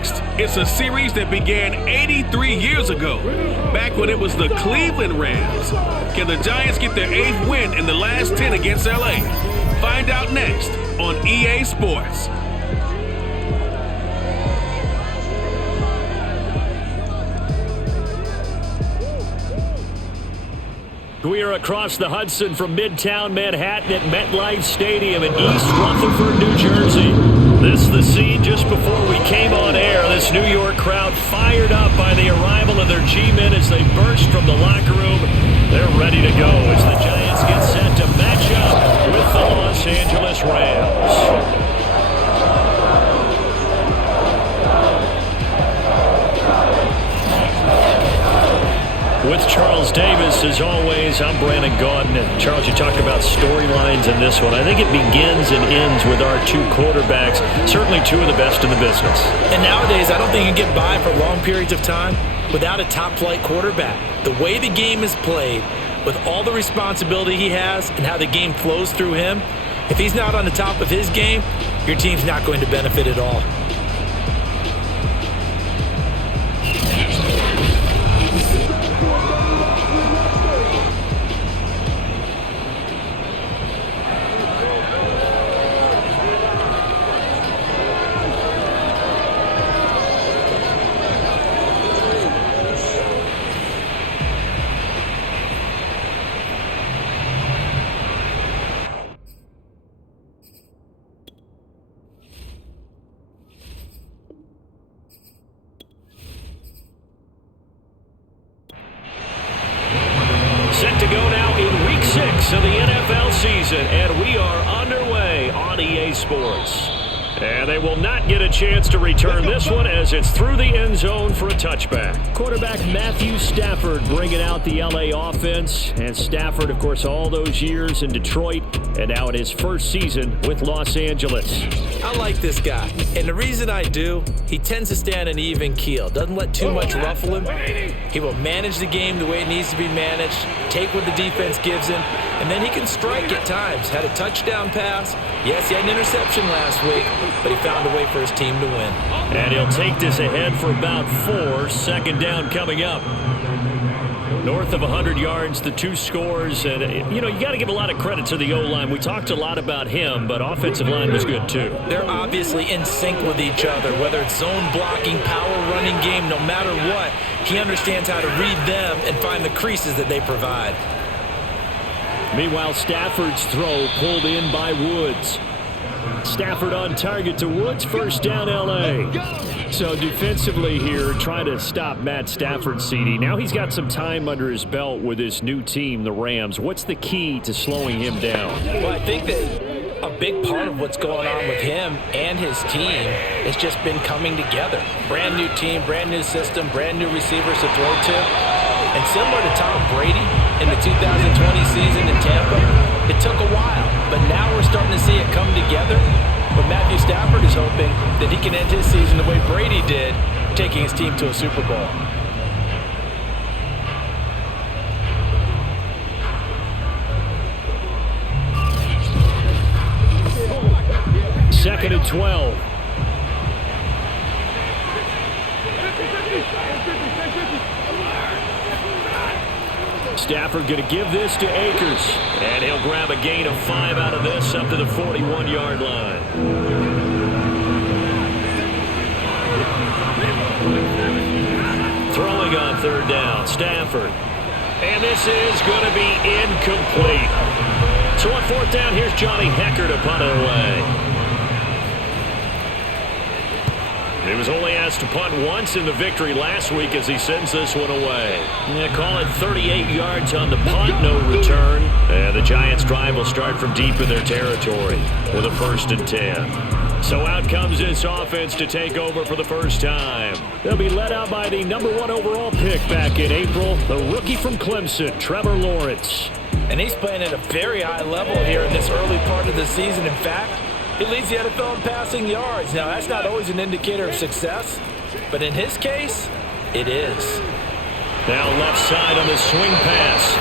next. It's a series that began 83 years ago, back when it was the Cleveland Rams. Can the Giants get their 8th win in the last 10 against LA? Find out next on EA Sports. We are across the Hudson from Midtown Manhattan at MetLife Stadium in East Rutherford, New Jersey. This is the scene just before we came on air. This New York crowd fired up by the arrival of their G-men as they burst from the locker room. They're ready to go as the Giants get set to match up with the Los Angeles Rams. With Charles Davis, as always, I'm Brandon Gaudin. And Charles, you talked about storylines in this one. I think it begins and ends with our two quarterbacks, certainly two of the best in the business. And nowadays, I don't think you can get by for long periods of time without a top-flight quarterback. The way the game is played, with all the responsibility he has and how the game flows through him, if he's not on the top of his game, your team's not going to benefit at all. Set to go now in Week 6 of the NFL season, and we are underway on EA Sports. And they will not get a chance to return this one as it's through the end zone for a touchback. Quarterback Matthew Stafford bringing out the LA offense. And Stafford, of course, all those years in Detroit, and now in his first season with Los Angeles. I like this guy, and the reason I do, he tends to stand an even keel, doesn't let too much ruffle him. He will manage the game the way it needs to be managed, take what the defense gives him, and then he can strike at times. Had a touchdown pass. Yes, he had an interception last week, but he found a way for his team to win. And he'll take this ahead for about 4. Second down coming up. North of 100 yards, the 2 scores. And, you know, you got to give a lot of credit to the O-line. We talked a lot about him, but offensive line was good, too. They're obviously in sync with each other, whether it's zone blocking, power running game, no matter what. He understands how to read them and find the creases that they provide. Meanwhile, Stafford's throw pulled in by Woods. Stafford on target to Woods, first down LA. So defensively here, trying to stop Matt Stafford's CD. Now he's got some time under his belt with his new team, the Rams. What's the key to slowing him down? Well, I think that a big part of what's going on with him and his team has just been coming together. Brand new team, brand new system, brand new receivers to throw to. And similar to Tom Brady in the 2020 season in Tampa, it took a while, but now we're starting to see it come together. But Matthew Stafford is hoping that he can end his season the way Brady did, taking his team to a Super Bowl. Second and 12. Stafford going to give this to Akers. And he'll grab a gain of 5 out of this up to the 41-yard line. Throwing on third down, Stafford. And this is going to be incomplete. So on fourth down, here's Johnny Hecker to punt it away. He was only asked to punt once in the victory last week as he sends this one away. Yeah, call it 38 yards on the punt, no return. And the Giants' drive will start from deep in their territory with a 1st and 10. So out comes this offense to take over for the first time. They'll be led out by the number 1 overall pick back in April, the rookie from Clemson, Trevor Lawrence. And he's playing at a very high level here in this early part of the season. In fact, he leads the NFL in passing yards. Now, that's not always an indicator of success, but in his case, it is. Now left side on the swing pass.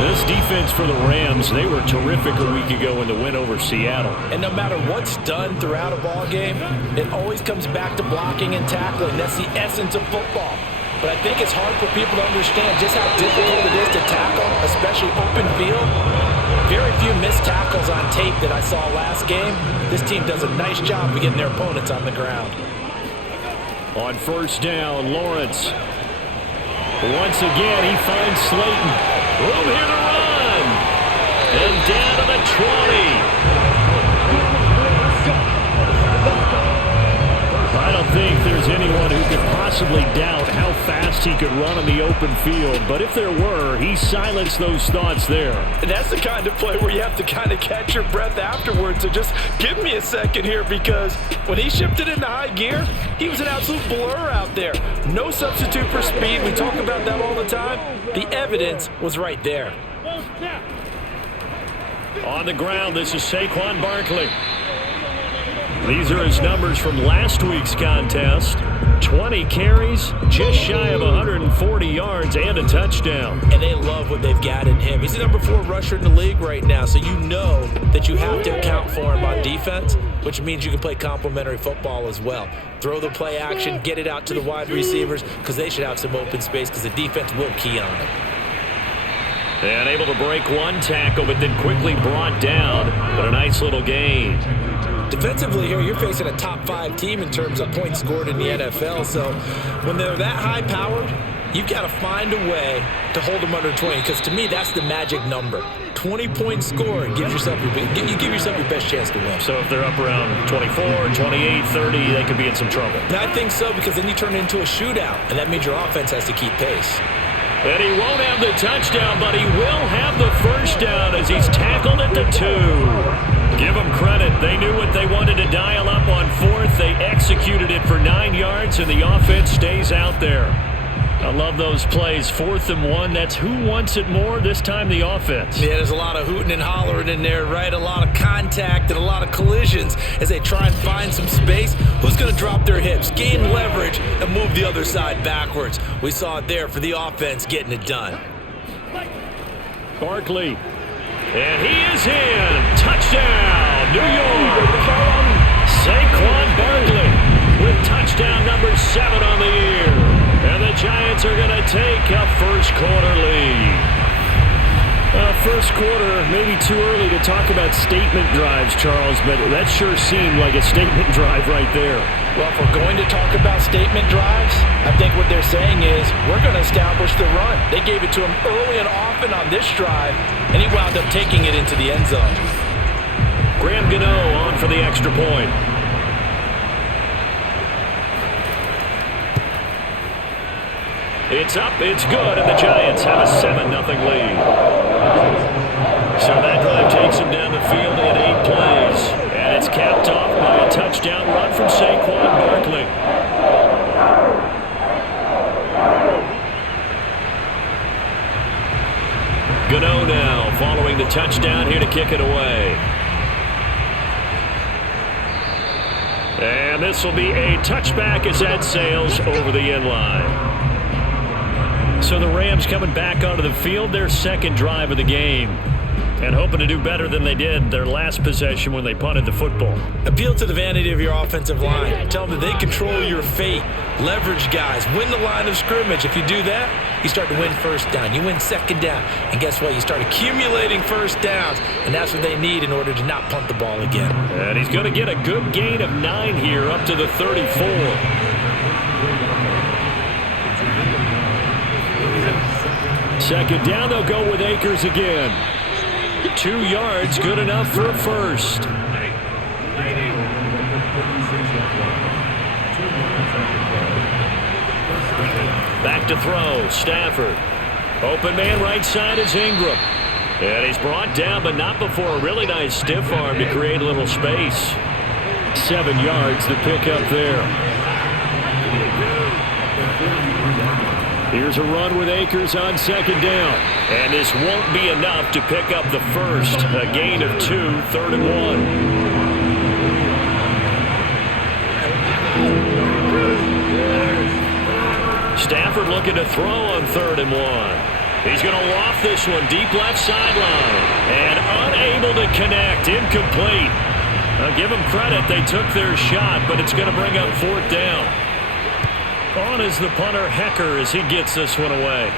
This defense for the Rams, they were terrific a week ago in the win over Seattle. And no matter what's done throughout a ball game, it always comes back to blocking and tackling. That's the essence of football. But I think it's hard for people to understand just how difficult it is to tackle, especially open field. Very few missed tackles on tape that I saw last game. This team does a nice job of getting their opponents on the ground. On first down, Lawrence. Once again, he finds Slayton. Room here to run. And down to the 20. I don't think there's anyone who could possibly doubt how fast he could run on the open field. But if there were, he silenced those thoughts there. And that's the kind of play where you have to kind of catch your breath afterwards. So just give me a second here, because when he shifted into high gear, he was an absolute blur out there. No substitute for speed. We talk about that all the time. The evidence was right there. On the ground, this is Saquon Barkley. These are his numbers from last week's contest. 20 carries, just shy of 140 yards, and a touchdown. And they love what they've got in him. He's the number 4 rusher in the league right now, so you know that you have to account for him on defense, which means you can play complementary football as well. Throw the play action, get it out to the wide receivers, because they should have some open space, because the defense will key on it. And able to break one tackle, but then quickly brought down, but a nice little gain. Defensively here, you're facing a top 5 team in terms of points scored in the NFL. So when they're that high-powered, you've got to find a way to hold them under 20. Because to me, that's the magic number. 20 points scored gives yourself your best chance to win. So if they're up around 24, 28, 30, they could be in some trouble. And I think so, because then you turn it into a shootout, and that means your offense has to keep pace. And he won't have the touchdown, but he will have the first down as he's tackled at the 2. Give them credit. They knew what they wanted to dial up on 4th. They executed it for 9 yards, and the offense stays out there. I love those plays. 4th and 1. That's who wants it more, this time the offense. Yeah, there's a lot of hooting and hollering in there, right? A lot of contact and a lot of collisions as they try and find some space. Who's going to drop their hips, gain leverage, and move the other side backwards? We saw it there for the offense getting it done. Barkley. And he is in. Touchdown, New York. Saquon Barkley with touchdown number 7 on the year. And the Giants are going to take a first quarter lead. First quarter, maybe too early to talk about statement drives, Charles, but that sure seemed like a statement drive right there. Well, if we're going to talk about statement drives, I think what they're saying is we're going to establish the run. They gave it to him early and often on this drive, and he wound up taking it into the end zone. Graham Gano on for the extra point. It's up, it's good, and the Giants have a 7-0 lead. So that drive takes him down the field in 8 plays. And it's capped off by a touchdown run from Saquon Barkley. Gano now following the touchdown here to kick it away. And this will be a touchback as that sails over the end line. So the Rams coming back onto the field, their second drive of the game, and hoping to do better than they did their last possession when they punted the football. Appeal to the vanity of your offensive line. Tell them that they control your fate. Leverage guys. Win the line of scrimmage. If you do that, you start to win first down. You win second down. And guess what? You start accumulating first downs, and that's what they need in order to not punt the ball again. And he's going to get a good gain of 9 here up to the 34. Second down, they'll go with Akers again. 2 yards, good enough for a first. Back to throw, Stafford. Open man right side is Ingram. And he's brought down, but not before a really nice stiff arm to create a little space. 7 yards to pick up there. Here's a run with Akers on second down. And this won't be enough to pick up the first. A gain of 2, 3rd and 1. Stafford looking to throw on 3rd and 1. He's going to loft this one deep left sideline. And unable to connect. Incomplete. I'll give them credit. They took their shot, but it's going to bring up 4th down. On is the punter, Hecker, as he gets this one away.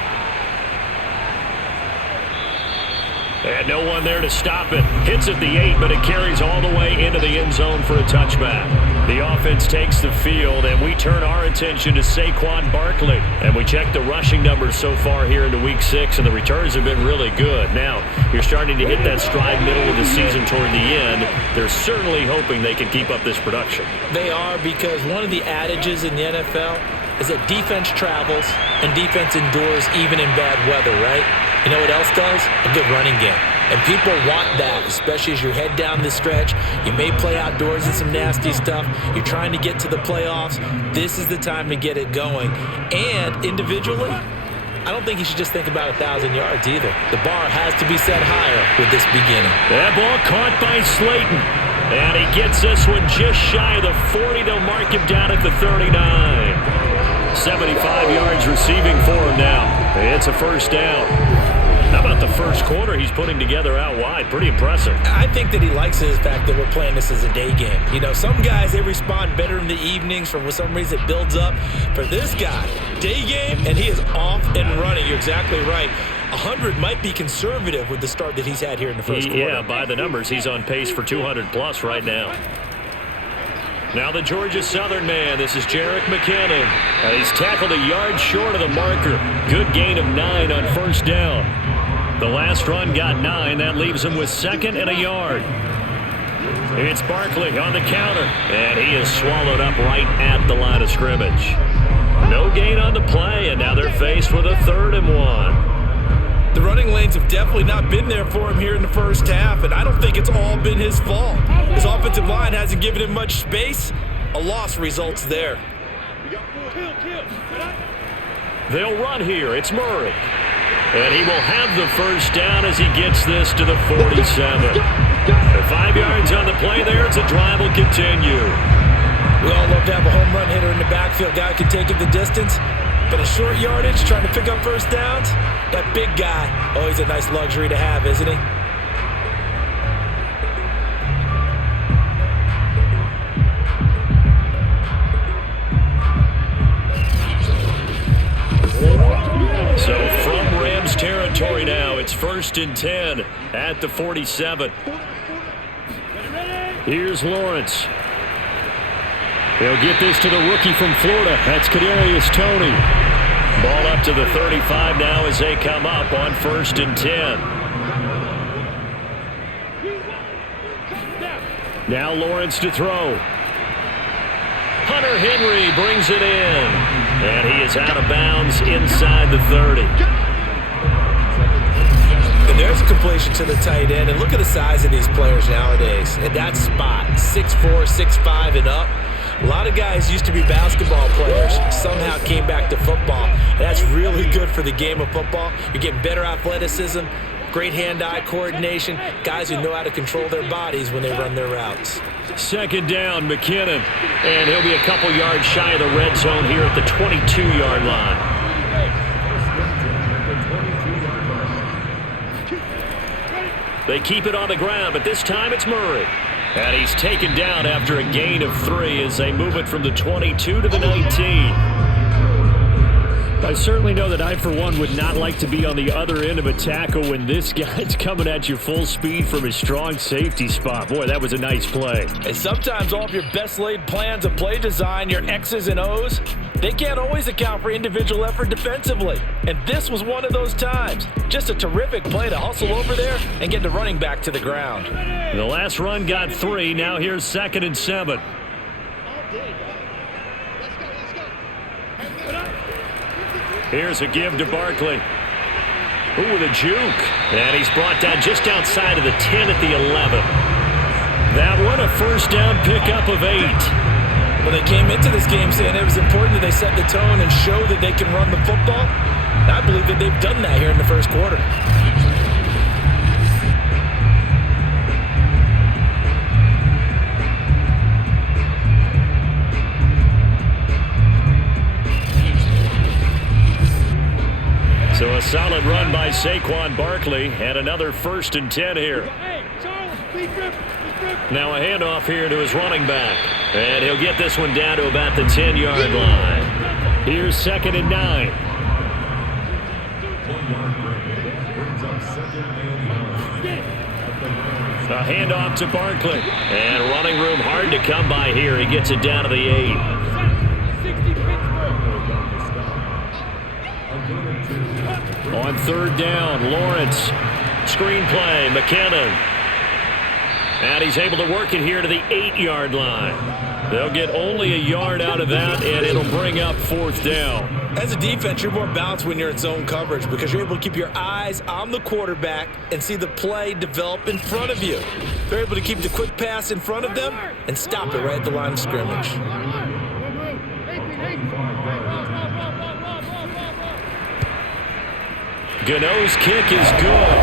And no one there to stop it. Hits at the 8, but it carries all the way into the end zone for a touchback. The offense takes the field, and we turn our attention to Saquon Barkley. And we check the rushing numbers so far here into Week 6, and the returns have been really good. Now, you're starting to hit that stride middle of the season toward the end. They're certainly hoping they can keep up this production. They are, because one of the adages in the NFL is that defense travels and defense endures even in bad weather, right? You know what else does? A good running game. And people want that, especially as you head down the stretch. You may play outdoors in some nasty stuff. You're trying to get to the playoffs. This is the time to get it going. And individually, I don't think you should just think about 1,000 yards either. The bar has to be set higher with this beginning. That ball caught by Slayton. And he gets this one just shy of the 40. They'll mark him down at the 39. 75 yards receiving for him now. It's a 1st down. How about the first quarter he's putting together out wide? Pretty impressive. I think that he likes the fact that we're playing this as a day game. You know, some guys, they respond better in the evenings. For some reason, it builds up. For this guy, day game, and he is off and running. You're exactly right. 100 might be conservative with the start that he's had here in the first quarter. Yeah, by the numbers, he's on pace for 200-plus right now. Now the Georgia Southern man, this is Jerick McKinnon. He's tackled a yard short of the marker. Good gain of 9 on 1st down. The last run got 9. That leaves him with 2nd and a yard. It's Barkley on the counter. And he is swallowed up right at the line of scrimmage. No gain on the play, and now they're faced with a 3rd and 1. The running lanes have definitely not been there for him here in the first half, and I don't think it's all been his fault. His offensive line hasn't given him much space. A loss results there. They'll run here. It's Murray. And he will have the 1st down as he gets this to the 47. 5 yards on the play there as the drive will continue. We all love to have a home run hitter in the backfield. Guy can take it the distance. But a short yardage, trying to pick up 1st downs, that big guy, always a nice luxury to have, isn't he? So from Rams territory now, it's 1st and 10 at the 47. Here's Lawrence. They'll get this to the rookie from Florida. That's Kadarius Toney. Ball up to the 35 now as they come up on 1st and 10. Now Lawrence to throw. Hunter Henry brings it in. And he is out of bounds inside the 30. And there's a completion to the tight end. And look at the size of these players nowadays. At that spot, 6'4", 6'5", and up. A lot of guys used to be basketball players, somehow came back to football. And that's really good for the game of football. You're getting better athleticism, great hand-eye coordination, guys who know how to control their bodies when they run their routes. 2nd down, McKinnon. And he'll be a couple yards shy of the red zone here at the 22-yard line. They keep it on the ground, but this time it's Murray. And he's taken down after a gain of 3 as they move it from the 22 to the 19. I certainly know that I, for one, would not like to be on the other end of a tackle when this guy's coming at you full speed from his strong safety spot. Boy, that was a nice play. And sometimes all of your best laid plans of play design, your X's and O's, they can't always account for individual effort defensively. And this was one of those times. Just a terrific play to hustle over there and get the running back to the ground. The last run got 3. Now here's 2nd and 7. Here's a give to Barkley. Ooh, with a juke. And he's brought down just outside of the 10 at the 11. That one, a 1st down pickup of 8. Well, they came into this game saying it was important that they set the tone and show that they can run the football. And I believe that they've done that here in the first quarter. So a solid run by Saquon Barkley, and another 1st and 10 here. Now a handoff here to his running back. And he'll get this one down to about the 10-yard line. Here's 2nd and 9. A handoff to Barkley. And running room hard to come by here. He gets it down to the 8. On 3rd down, Lawrence. Screen play, McKinnon. And he's able to work it here to the 8-yard line. They'll get only a yard out of that, and it'll bring up 4th down. As a defense, you're more balanced when you're in zone coverage because you're able to keep your eyes on the quarterback and see the play develop in front of you. They're able to keep the quick pass in front of them and stop it right at the line of scrimmage. Gano's kick is good.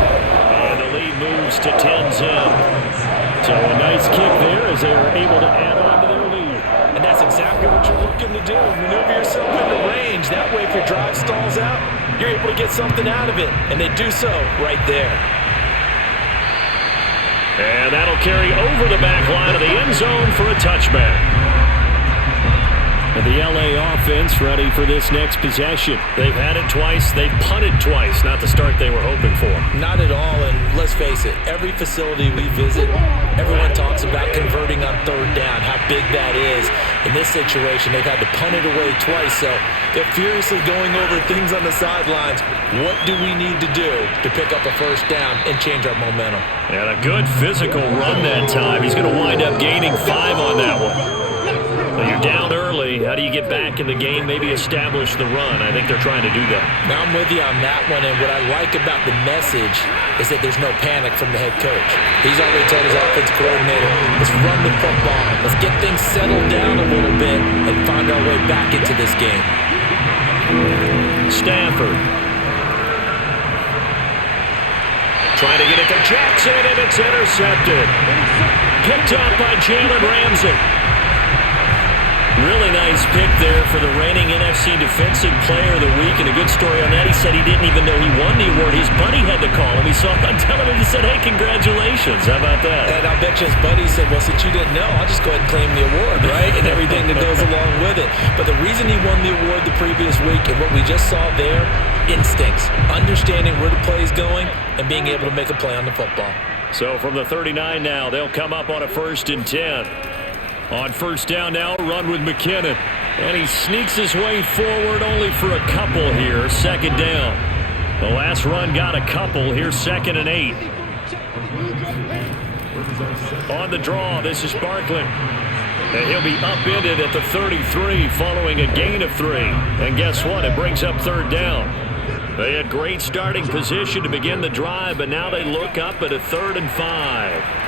And the lead moves to 10-10. So a nice kick there as they are able to add on to their lead. And that's exactly what you're looking to do. Maneuver yourself into range. That way, if your drive stalls out, you're able to get something out of it. And they do so right there. And that'll carry over the back line of the end zone for a touchback. And the LA offense ready for this next possession. They've had it twice. They've punted twice. Not the start they were hoping for. Not at all. And let's face it, every facility we visit, everyone talks about converting on 3rd down, how big that is. In this situation, they've had to punt it away twice. So they're furiously going over things on the sidelines. What do we need to do to pick up a 1st down and change our momentum? And a good physical run that time. He's going to wind up gaining 5 on that one. Well, you're down early. How do you get back in the game? Maybe establish the run. I think they're trying to do that. Now I'm with you on that one, and what I like about the message is that there's no panic from the head coach. He's already told his offensive coordinator, let's run the football. Let's get things settled down a little bit and find our way back into this game. Stafford. Trying to get it to Jackson, and it's intercepted. Picked up by Jalen Ramsey. Really nice pick there for the reigning NFC Defensive Player of the Week, and a good story on that. He said he didn't even know he won the award. His buddy had to call him. He saw it on television. He said, hey, congratulations. How about that? And I'll bet you his buddy said, well, since you didn't know, I'll just go ahead and claim the award, right? And everything that goes along with it. But the reason he won the award the previous week and what we just saw there, instincts, understanding where the play is going and being able to make a play on the football. So from the 39 now, they'll come up on a 1st and 10. On 1st down now, run with McKinnon. And he sneaks his way forward only for a couple here. 2nd down. The last run got a couple. Here's 2nd and 8. On the draw, this is Barkley. And he'll be upended at the 33 following a gain of 3. And guess what? It brings up 3rd down. They had great starting position to begin the drive, but now they look up at a 3rd and 5.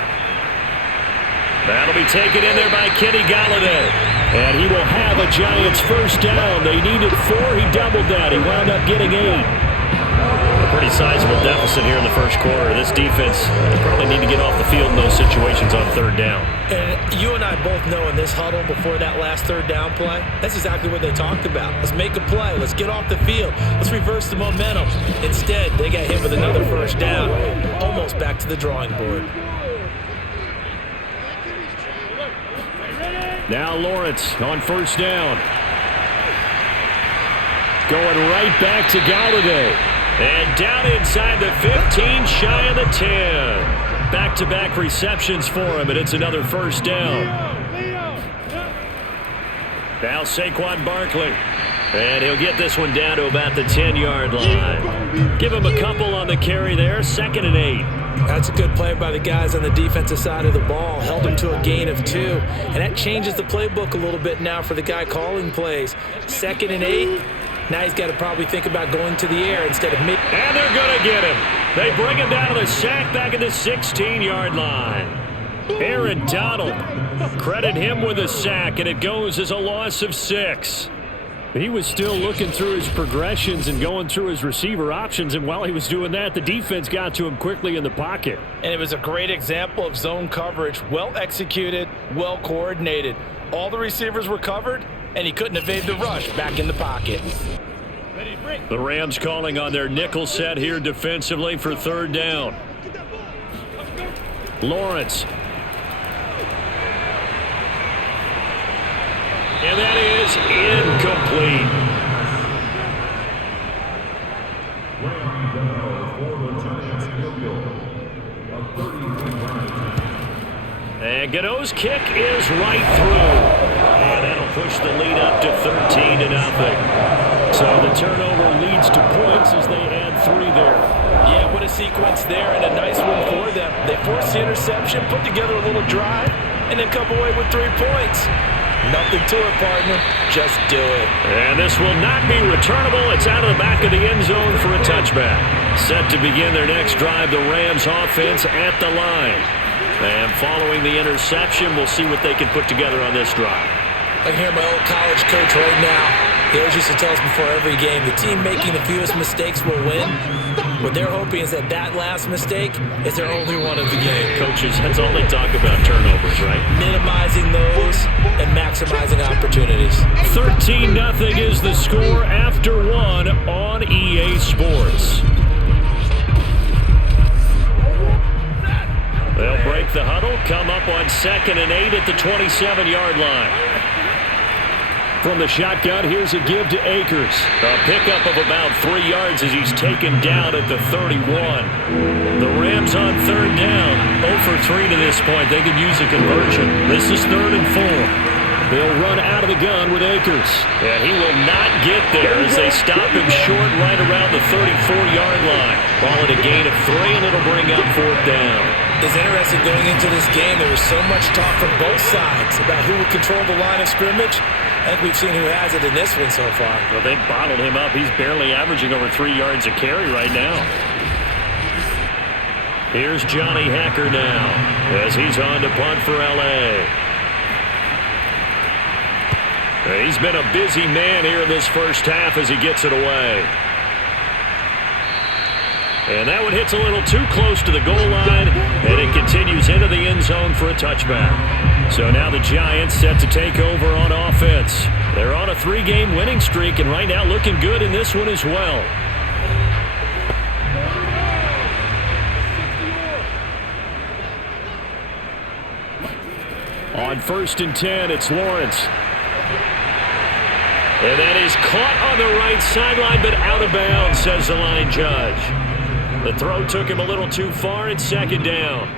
That'll be taken in there by Kenny Golladay. And he will have a Giants 1st down. They needed 4. He doubled that. He wound up getting 8. A pretty sizable deficit here in the 1st quarter. This defense probably need to get off the field in those situations on 3rd down. And you and I both know in this huddle before that last 3rd down play, that's exactly what they talked about. Let's make a play. Let's get off the field. Let's reverse the momentum. Instead, they got hit with another 1st down, almost back to the drawing board. Now Lawrence on 1st down. Going right back to Golladay. And down inside the 15, shy of the 10. Back-to-back receptions for him, and it's another 1st down. Now Saquon Barkley. And he'll get this one down to about the 10-yard line. Give him a couple on the carry there. 2nd and 8. That's a good play by the guys on the defensive side of the ball. Held him to a gain of 2. And that changes the playbook a little bit now for the guy calling plays. 2nd and 8. Now he's got to probably think about going to the air instead of mid. And they're going to get him. They bring him down to the sack back at the 16-yard line. Aaron Donald. Credit him with a sack, and it goes as a loss of 6. He was still looking through his progressions and going through his receiver options, and while he was doing that, the defense got to him quickly in the pocket. And it was a great example of zone coverage, well executed, well coordinated. All the receivers were covered, and he couldn't evade the rush back in the pocket. The Rams calling on their nickel set here defensively for third down. Lawrence. And that is incomplete. And Gano's kick is right through. And that'll push the lead up to 13-0. So the turnover leads to points as they add 3 there. Yeah, what a sequence there, and a nice one for them. They forced the interception, put together a little drive, and then come away with 3 points. Nothing to it, partner. Just do it. And this will not be returnable. It's out of the back of the end zone for a touchback. Set to begin their next drive, the Rams offense at the line. And following the interception, we'll see what they can put together on this drive. I can hear my old college coach right now. He always used to tell us before every game, the team making the fewest mistakes will win. What they're hoping is that last mistake is their only one of the game. Coaches, that's all they talk about, turnovers, right? Minimizing those and maximizing opportunities. 13-0 is the score after 1 on EA Sports. They'll break the huddle, come up on 2nd and 8 at the 27-yard line. From the shotgun, here's a give to Akers. A pickup of about 3 yards as he's taken down at the 31. The Rams on third down. 0 for 3 to this point. They could use a conversion. This is 3rd and 4. They'll run out of the gun with Akers. And he will not get there as they stop him short right around the 34-yard line. Ball at a gain of 3, and it'll bring up 4th down. It's interesting going into this game. There was so much talk from both sides about who would control the line of scrimmage. I think we've seen who has it in this one so far. Well, they've bottled him up. He's barely averaging over 3 yards a carry right now. Here's Johnny Hacker now as he's on to punt for L.A. He's been a busy man here in this first half as he gets it away. And that one hits a little too close to the goal line, and it continues into the end zone for a touchback. So now the Giants set to take over on offense. They're on a 3-game winning streak, and right now looking good in this one as well. On 1st and 10, it's Lawrence. And that is caught on the right sideline, but out of bounds, says the line judge. The throw took him a little too far. It's 2nd down.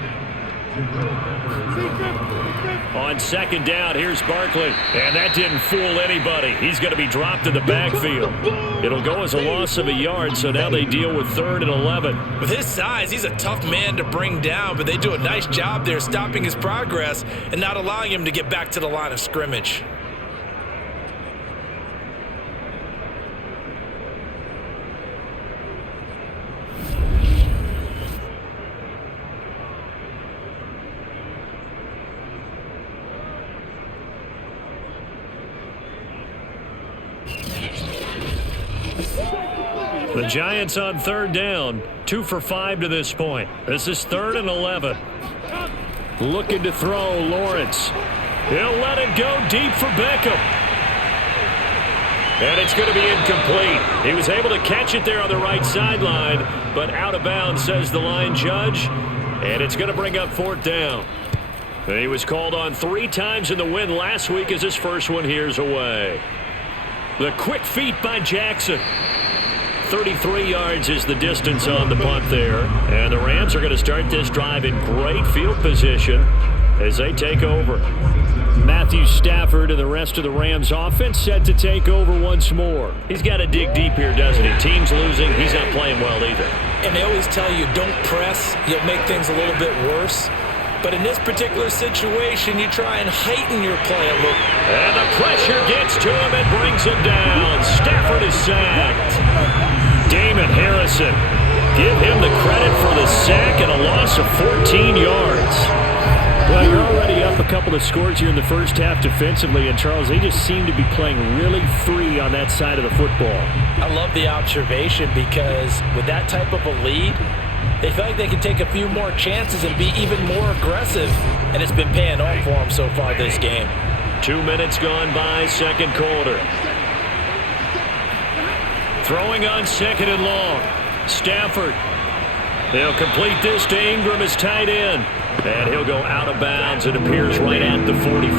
On 2nd down, here's Barkley. And that didn't fool anybody. He's going to be dropped in the backfield. It'll go as a loss of a yard, so now they deal with 3rd and 11. With his size, he's a tough man to bring down, but they do a nice job there stopping his progress and not allowing him to get back to the line of scrimmage. The Giants on 3rd down, 2 for 5 to this point. This is 3rd and 11. Looking to throw, Lawrence. He'll let it go deep for Beckham. And it's going to be incomplete. He was able to catch it there on the right sideline, but out of bounds, says the line judge. And it's going to bring up 4th down. He was called on 3 times in the win last week as his first one here's away. The quick feet by Jackson. 33 yards is the distance on the punt there. And the Rams are going to start this drive in great field position as they take over. Matthew Stafford and the rest of the Rams offense set to take over once more. He's got to dig deep here, doesn't he? Team's losing. He's not playing well either. And they always tell you, don't press. You'll make things a little bit worse. But in this particular situation, you try and heighten your play a little. And the pressure gets to him and brings him down. Stafford is sacked. Damon Harrison, give him the credit for the sack and a loss of 14 yards. Well, you're already up a couple of scores here in the first half defensively, and Charles, they just seem to be playing really free on that side of the football. I love the observation because with that type of a lead, they feel like they can take a few more chances and be even more aggressive, and it's been paying off for them so far this game. 2 minutes gone by, second quarter. Throwing on 2nd and long. Stafford. They'll complete this to Ingram as tight end. And he'll go out of bounds. It appears right at the 45.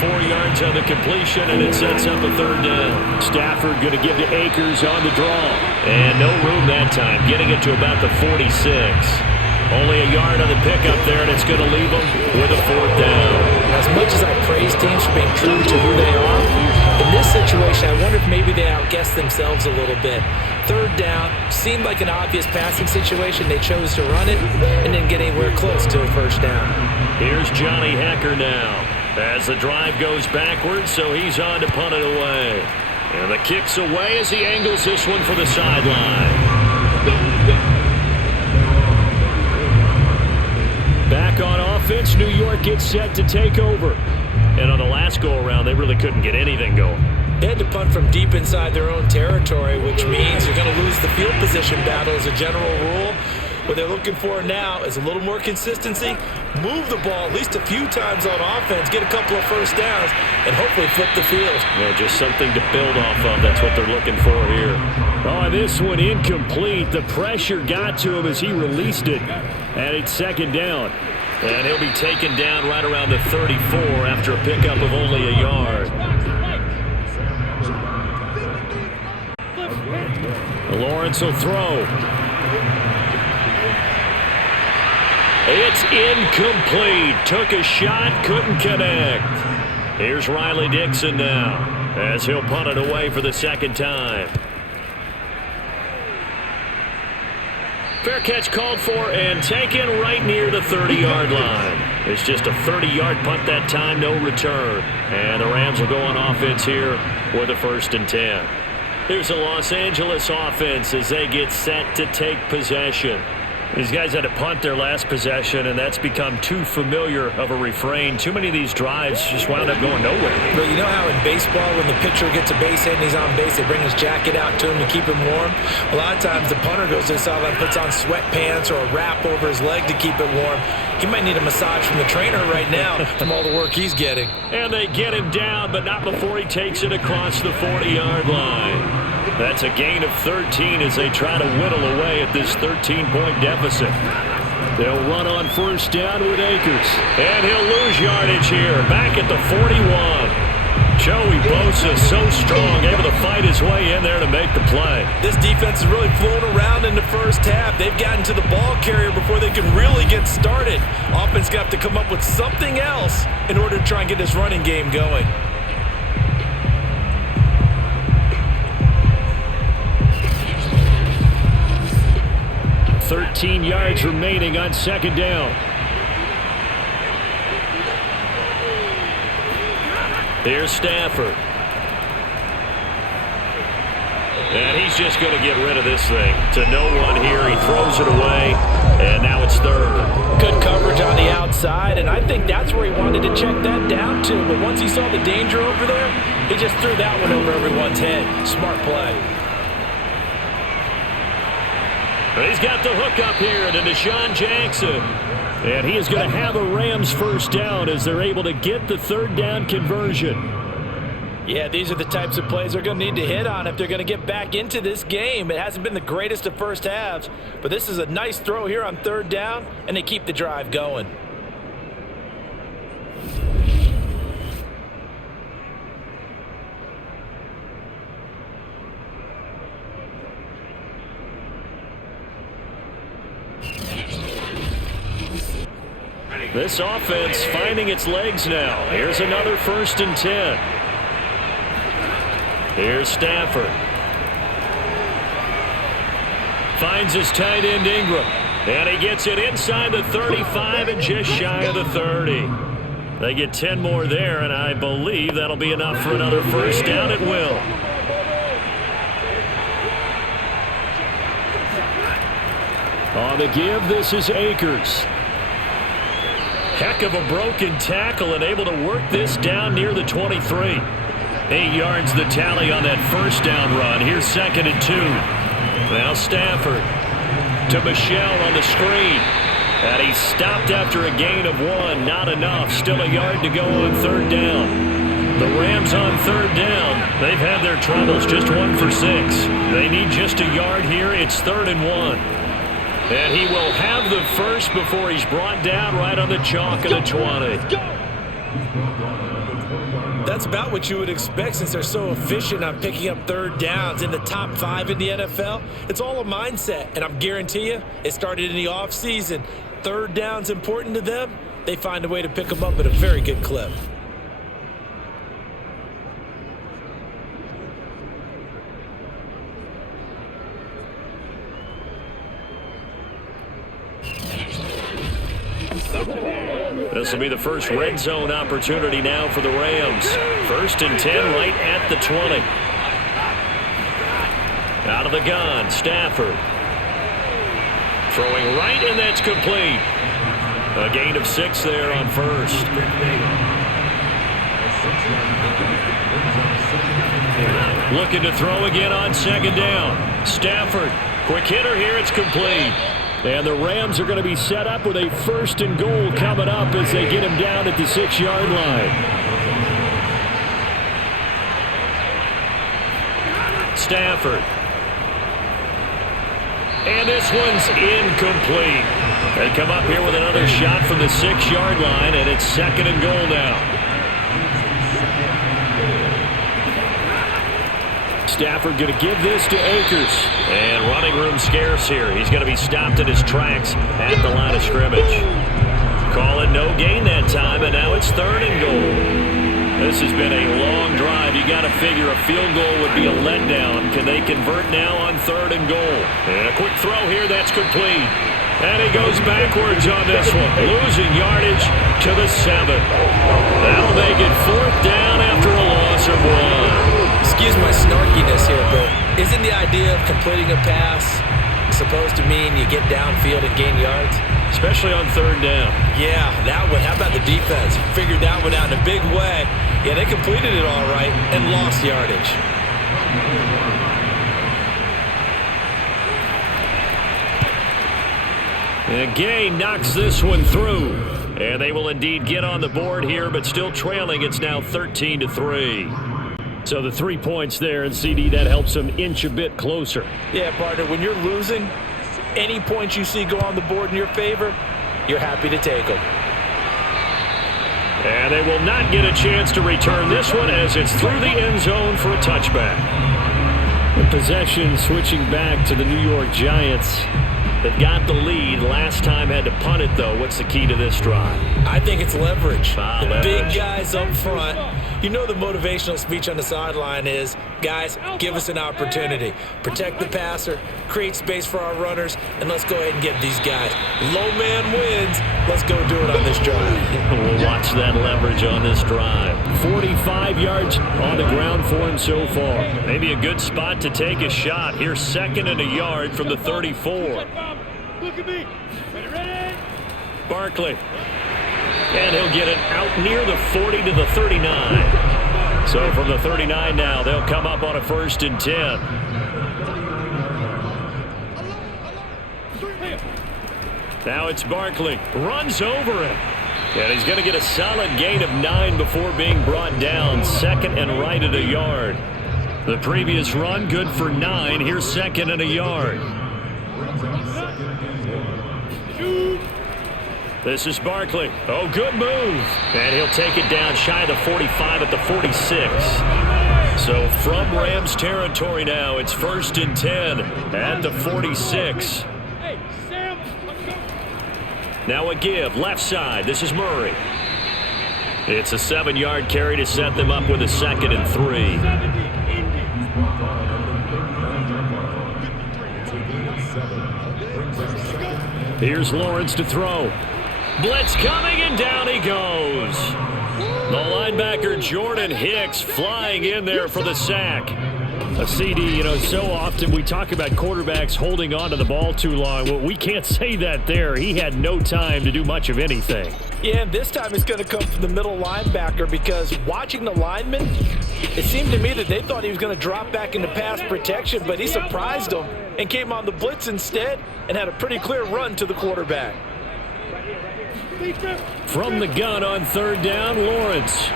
4 yards on the completion, and it sets up a 3rd down. Stafford going to give to Akers on the draw. And no room that time, getting it to about the 46. Only a yard on the pickup there, and it's going to leave them with a 4th down. As much as I praise teams for being true to who they are, in this situation, I wonder if maybe they outguessed themselves a little bit. 3rd down seemed like an obvious passing situation. They chose to run it and didn't get anywhere close to a 1st down. Here's Johnny Hecker now. As the drive goes backwards, so he's on to punt it away. And the kick's away as he angles this one for the sideline. Back on offense, New York gets set to take over. And on the last go-around, they really couldn't get anything going. They had to punt from deep inside their own territory, which means you're going to lose the field position battle as a general rule. What they're looking for now is a little more consistency, move the ball at least a few times on offense, get a couple of 1st downs, and hopefully flip the field. Yeah, just something to build off of. That's what they're looking for here. Oh, this one incomplete. The pressure got to him as he released it. And it's 2nd down. And he'll be taken down right around the 34 after a pickup of only a yard. Lawrence will throw. It's incomplete. Took a shot, couldn't connect. Here's Riley Dixon now as he'll punt it away for the 2nd time. Fair catch called for and taken right near the 30-yard line. It's just a 30-yard punt that time, no return. And the Rams will go on offense here with a 1st and 10. Here's the Los Angeles offense as they get set to take possession. These guys had to punt their last possession, and that's become too familiar of a refrain. Too many of these drives just wound up going nowhere. Well, you know how in baseball, when the pitcher gets a base hit and he's on base, they bring his jacket out to him to keep him warm? A lot of times the punter goes to the sideline, puts on sweatpants or a wrap over his leg to keep it warm. He might need a massage from the trainer right now from all the work he's getting. And they get him down, but not before he takes it across the 40-yard line. That's a gain of 13 as they try to whittle away at this 13-point deficit. They'll run on 1st down with Akers. And he'll lose yardage here, back at the 41. Joey Bosa so strong, able to fight his way in there to make the play. This defense is really flown around in the 1st half. They've gotten to the ball carrier before they can really get started. Offense got to come up with something else in order to try and get this running game going. 13 yards remaining on 2nd down. Here's Stafford. And he's just going to get rid of this thing to no one here. He throws it away, and now it's 3rd. Good coverage on the outside, and I think that's where he wanted to check that down to. But once he saw the danger over there, he just threw that one over everyone's head. Smart play. He's got the hook up here to Deshaun Jackson. And he is going to have a Rams 1st down as they're able to get the 3rd down conversion. Yeah, these are the types of plays they're going to need to hit on if they're going to get back into this game. It hasn't been the greatest of 1st halves, but this is a nice throw here on 3rd down, and they keep the drive going. This offense finding its legs now. Here's another 1st and 10. Here's Stafford. Finds his tight end Ingram. And he gets it inside the 35 and just shy of the 30. They get 10 more there, and I believe that'll be enough for another 1st down. It will. On the give, this is Akers. Heck of a broken tackle and able to work this down near the 23. 8 yards the tally on that 1st down run. Here's 2nd and 2. Now Stafford to Michelle on the screen. And he stopped after a gain of 1. Not enough. Still a yard to go on 3rd down. The Rams on third down. They've had their troubles, just 1 for 6. They need just a yard here. It's 3rd and 1. And he will have the first before he's brought down right on the chalk of the 20. That's about what you would expect since they're so efficient on picking up third downs in the top 5 in the NFL. It's all a mindset, and I guarantee you it started in the offseason. Third down's important to them. They find a way to pick them up at a very good clip. This will be the first red zone opportunity now for the Rams. 1st and 10 right at the 20. Out of the gun, Stafford. Throwing right, and that's complete. A gain of 6 there on first. Looking to throw again on 2nd down. Stafford, quick hitter here, it's complete. And the Rams are going to be set up with a 1st and goal coming up as they get him down at the 6-yard line. Stafford. And this one's incomplete. They come up here with another shot from the 6-yard line, and it's 2nd and goal now. Stafford going to give this to Akers. And running room scarce here. He's going to be stopped in his tracks at the line of scrimmage. Call it no gain that time, and now it's 3rd and goal. This has been a long drive. You got to figure a field goal would be a letdown. Can they convert now on 3rd and goal? And a quick throw here, that's complete. And he goes backwards on this one, losing yardage to the 7. That'll make it 4th down after a loss of 1. Excuse my snarkiness here, but isn't the idea of completing a pass supposed to mean you get downfield and gain yards? Especially on 3rd down. Yeah, that one. How about the defense? Figured that one out in a big way. Yeah, they completed it all right and lost yardage. And Gay knocks this one through. And they will indeed get on the board here, but still trailing. It's now 13-3. So the 3 points there, and CD, that helps them inch a bit closer. Yeah, partner, when you're losing, any points you see go on the board in your favor, you're happy to take them. And they will not get a chance to return this one as it's through the end zone for a touchback. The possession switching back to the New York Giants. That got the lead. Last time had to punt it, though. What's the key to this drive? I think it's leverage. Leverage. Big guys up front. You know the motivational speech on the sideline is, guys, give us an opportunity. Protect the passer, create space for our runners, and let's go ahead and get these guys. Low man wins. Let's go do it on this drive. We'll watch that leverage on this drive. 45 yards on the ground for him so far. Maybe a good spot to take a shot. Here's 2nd and a yard from the 34. Look at me. Ready? Barkley. And he'll get it out near the 40 to the 39. So from the 39 now, they'll come up on a 1st and 10. Now it's Barkley. Runs over him. And he's going to get a solid gain of 9 before being brought down. 2nd and right at a yard. The previous run good for 9. Here's 2nd and a yard. This is Barkley. Oh, good move. And he'll take it down shy of the 45 at the 46. So from Rams territory now, it's 1st and 10 at the 46. Hey, Sam, let's go. Now a give, left side. This is Murray. It's a 7-yard carry to set them up with a 2nd and 3. 70, Indy. Here's Lawrence to throw. Blitz coming, and down he goes. The linebacker Jordan Hicks flying in there for the sack. A CD, so often we talk about quarterbacks holding on to the ball too long. Well, we can't say that there. He had no time to do much of anything. Yeah, and this time it's going to come from the middle linebacker because watching the lineman, it seemed to me that they thought he was going to drop back into pass protection, but he surprised them and came on the blitz instead and had a pretty clear run to the quarterback. From the gun on 3rd down, Lawrence.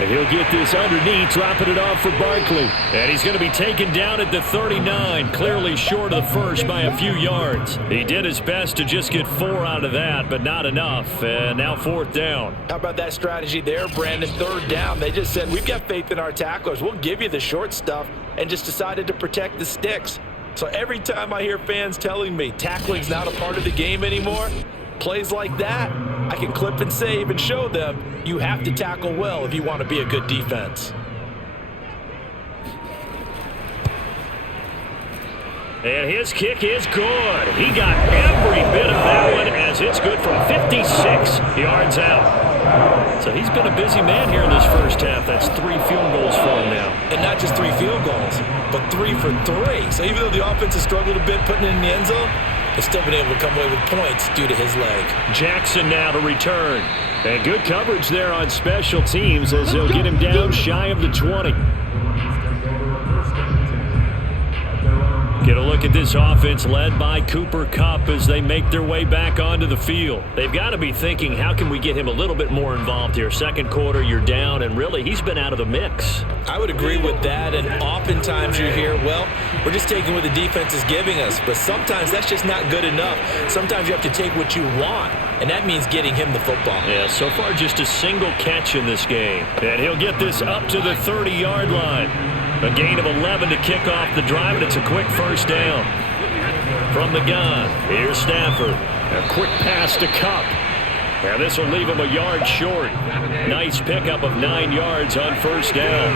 And he'll get this underneath, dropping it off for Barkley. And he's going to be taken down at the 39, clearly short of the first by a few yards. He did his best to just get 4 out of that, but not enough. And now 4th down. How about that strategy there, Brandon? 3rd down. They just said, we've got faith in our tacklers. We'll give you the short stuff, and just decided to protect the sticks. So every time I hear fans telling me tackling's not a part of the game anymore, plays like that, I can clip and save and show them you have to tackle well if you want to be a good defense. And his kick is good. He got every bit of that one as it's good from 56 yards out. So he's been a busy man here in this first half. That's 3 field goals for him now. And not just 3 field goals, but 3 for 3. So even though the offense has struggled a bit putting it in the end zone, they've still been able to come away with points due to his leg. Jackson now to return. And good coverage there on special teams as they'll get him down shy of the 20. Get a look at this offense led by Cooper Kupp as they make their way back onto the field. They've got to be thinking, how can we get him a little bit more involved here? Second quarter, you're down, and really, he's been out of the mix. I would agree with that, and oftentimes you hear, well, we're just taking what the defense is giving us, but sometimes that's just not good enough. Sometimes you have to take what you want, and that means getting him the football. Yeah, so far just a single catch in this game. And he'll get this up to the 30-yard line. A gain of 11 to kick off the drive, and it's a quick first down. From the gun, here's Stafford. A quick pass to Kupp. And this will leave him a yard short. Nice pickup of 9 yards on first down.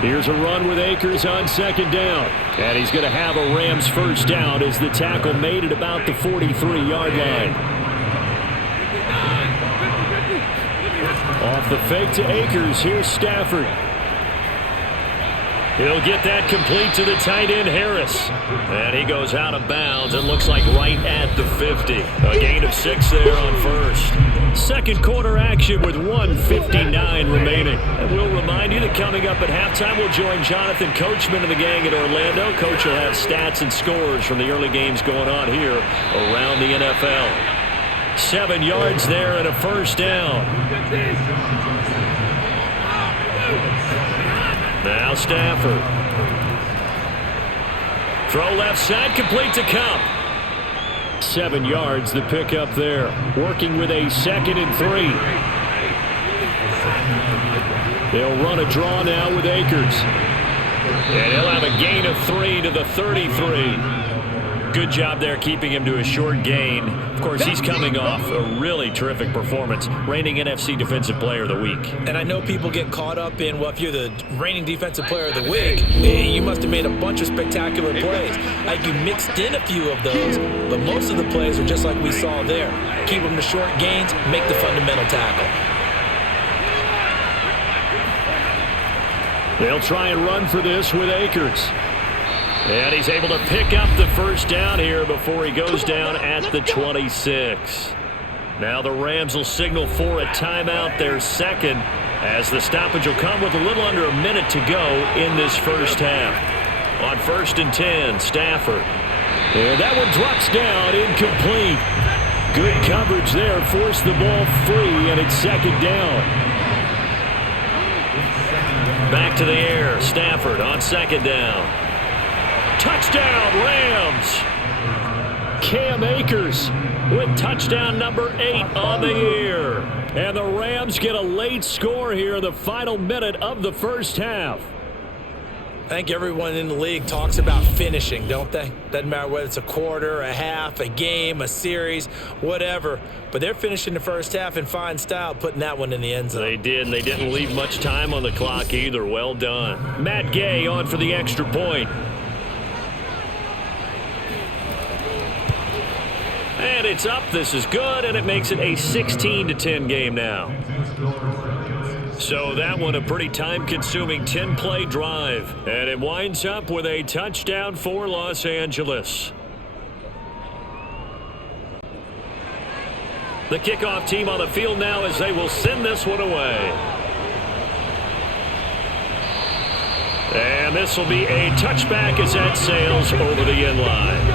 Here's a run with Akers on second down. And he's going to have a Rams first down as the tackle made at about the 43-yard line. Off the fake to Akers, here's Stafford. He'll get that complete to the tight end, Harris. And he goes out of bounds. It looks like right at the 50. A gain of 6 there on first. Second quarter action with 1:59 remaining. And we'll remind you that coming up at halftime, we'll join Jonathan Coachman and the gang in Orlando. Coach will have stats and scores from the early games going on here around the NFL. 7 yards there and a first down. Now Stafford. Throw left side, complete to Kupp. 7 yards, the pickup there. Working with a 2nd and 3. They'll run a draw now with Akers. And he'll have a gain of 3 to the 33. Good job there keeping him to a short gain. Of course, he's coming off a really terrific performance, reigning NFC Defensive Player of the Week. And I know people get caught up in, well, if you're the reigning Defensive Player of the Week, you must have made a bunch of spectacular plays. Like you mixed in a few of those, but most of the plays are just like we saw there. Keep them to short gains, make the fundamental tackle. They'll try and run for this with Akers. And he's able to pick up the first down here before he goes down at the 26. Now the Rams will signal for a timeout, their second, as the stoppage will come with a little under a minute to go in this first half. On 1st and 10, Stafford. And that one drops down, incomplete. Good coverage there, forced the ball free, and it's 2nd down. Back to the air, Stafford on 2nd down. Touchdown, Rams! Cam Akers with touchdown number 8 on the year. And the Rams get a late score here in the final minute of the first half. I think everyone in the league talks about finishing, don't they? Doesn't matter whether it's a quarter, a half, a game, a series, whatever. But they're finishing the first half in fine style, putting that one in the end zone. They did, and they didn't leave much time on the clock either. Well done. Matt Gay on for the extra point. And it's up. This is good, and it makes it a 16-10 game now. So that one a pretty time-consuming 10-play drive. And it winds up with a touchdown for Los Angeles. The kickoff team on the field now as they will send this one away. And this will be a touchback as that sails over the end line.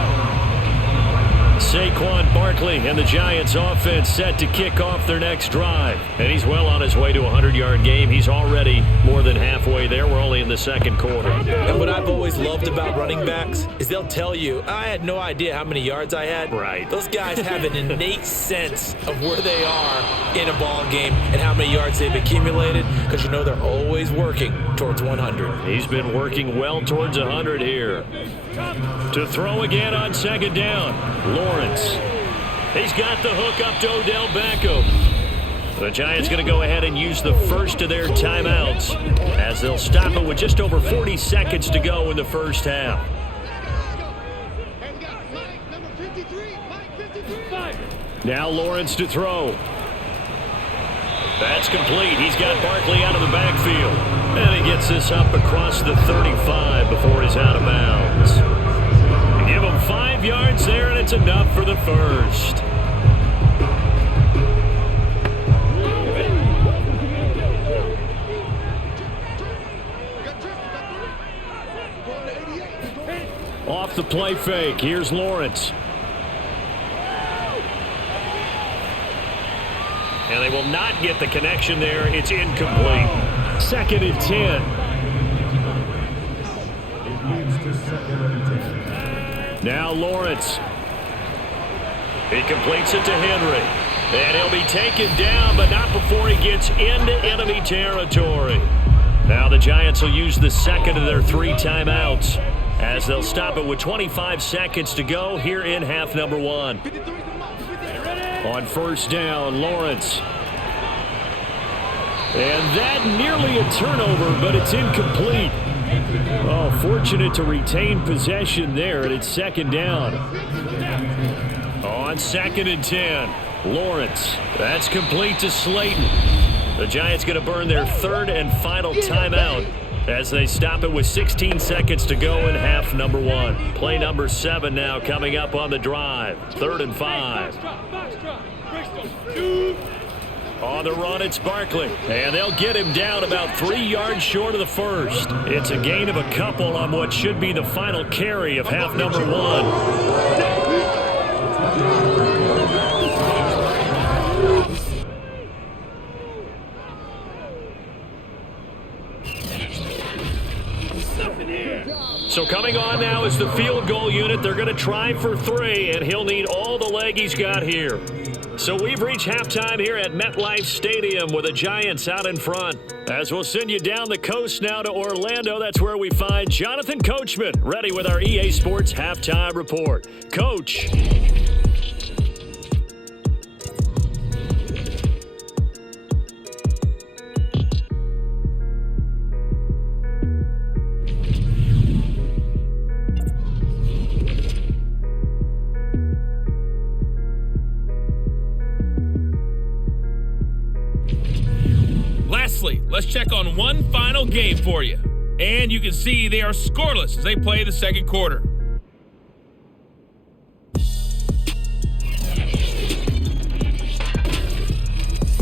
Saquon Barkley and the Giants offense set to kick off their next drive. And he's well on his way to a 100-yard game. He's already more than halfway there. We're only in the second quarter. And what I've always loved about running backs is they'll tell you, I had no idea how many yards I had. Right. Those guys have an innate sense of where they are in a ball game and how many yards they've accumulated, because you know they're always working towards 100. He's been working well towards 100 here. To throw again on second down, Lawrence. He's got the hook up to Odell Beckham. The Giants going to go ahead and use the first of their timeouts as they'll stop it with just over 40 seconds to go in the first half. Now Lawrence to throw. That's complete. He's got Barkley out of the backfield. And he gets this up across the 35 before he's out of bounds. They give him 5 yards there, and it's enough for the first. Off the play fake, here's Lawrence. And they will not get the connection there. It's incomplete. 2nd and 10. Now Lawrence. He completes it to Henry. And he'll be taken down, but not before he gets into enemy territory. Now the Giants will use the second of their 3 timeouts as they'll stop it with 25 seconds to go here in half number 1. On first down, Lawrence. And that nearly a turnover, but it's incomplete. Oh, fortunate to retain possession there, and it's second down. On 2nd and 10, Lawrence. That's complete to Slayton. The Giants going to burn their 3rd and final timeout as they stop it with 16 seconds to go in half number 1. Play number 7 now coming up on the drive. 3rd and 5. On the run, it's Barkley. And they'll get him down about 3 yards short of the first. It's a gain of a couple on what should be the final carry of half number 1. So coming on now is the field goal unit. They're going to try for 3, and he'll need all the leg he's got here. So we've reached halftime here at MetLife Stadium with the Giants out in front. As we'll send you down the coast now to Orlando, that's where we find Jonathan Coachman ready with our EA Sports Halftime Report. Coach. Lastly, let's check on one final game for you. And you can see they are scoreless as they play the second quarter.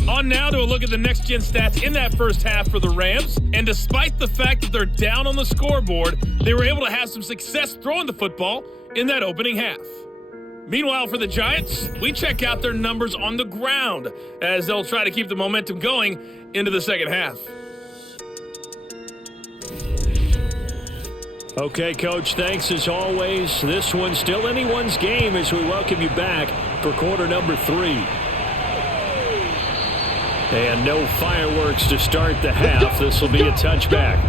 On now to a look at the next-gen stats in that first half for the Rams. And despite the fact that they're down on the scoreboard, they were able to have some success throwing the football in that opening half. Meanwhile, for the Giants, we check out their numbers on the ground as they'll try to keep the momentum going into the second half. Okay, Coach, thanks as always. This one's still anyone's game as we welcome you back for quarter number 3. And no fireworks to start the half. This will be a touchback.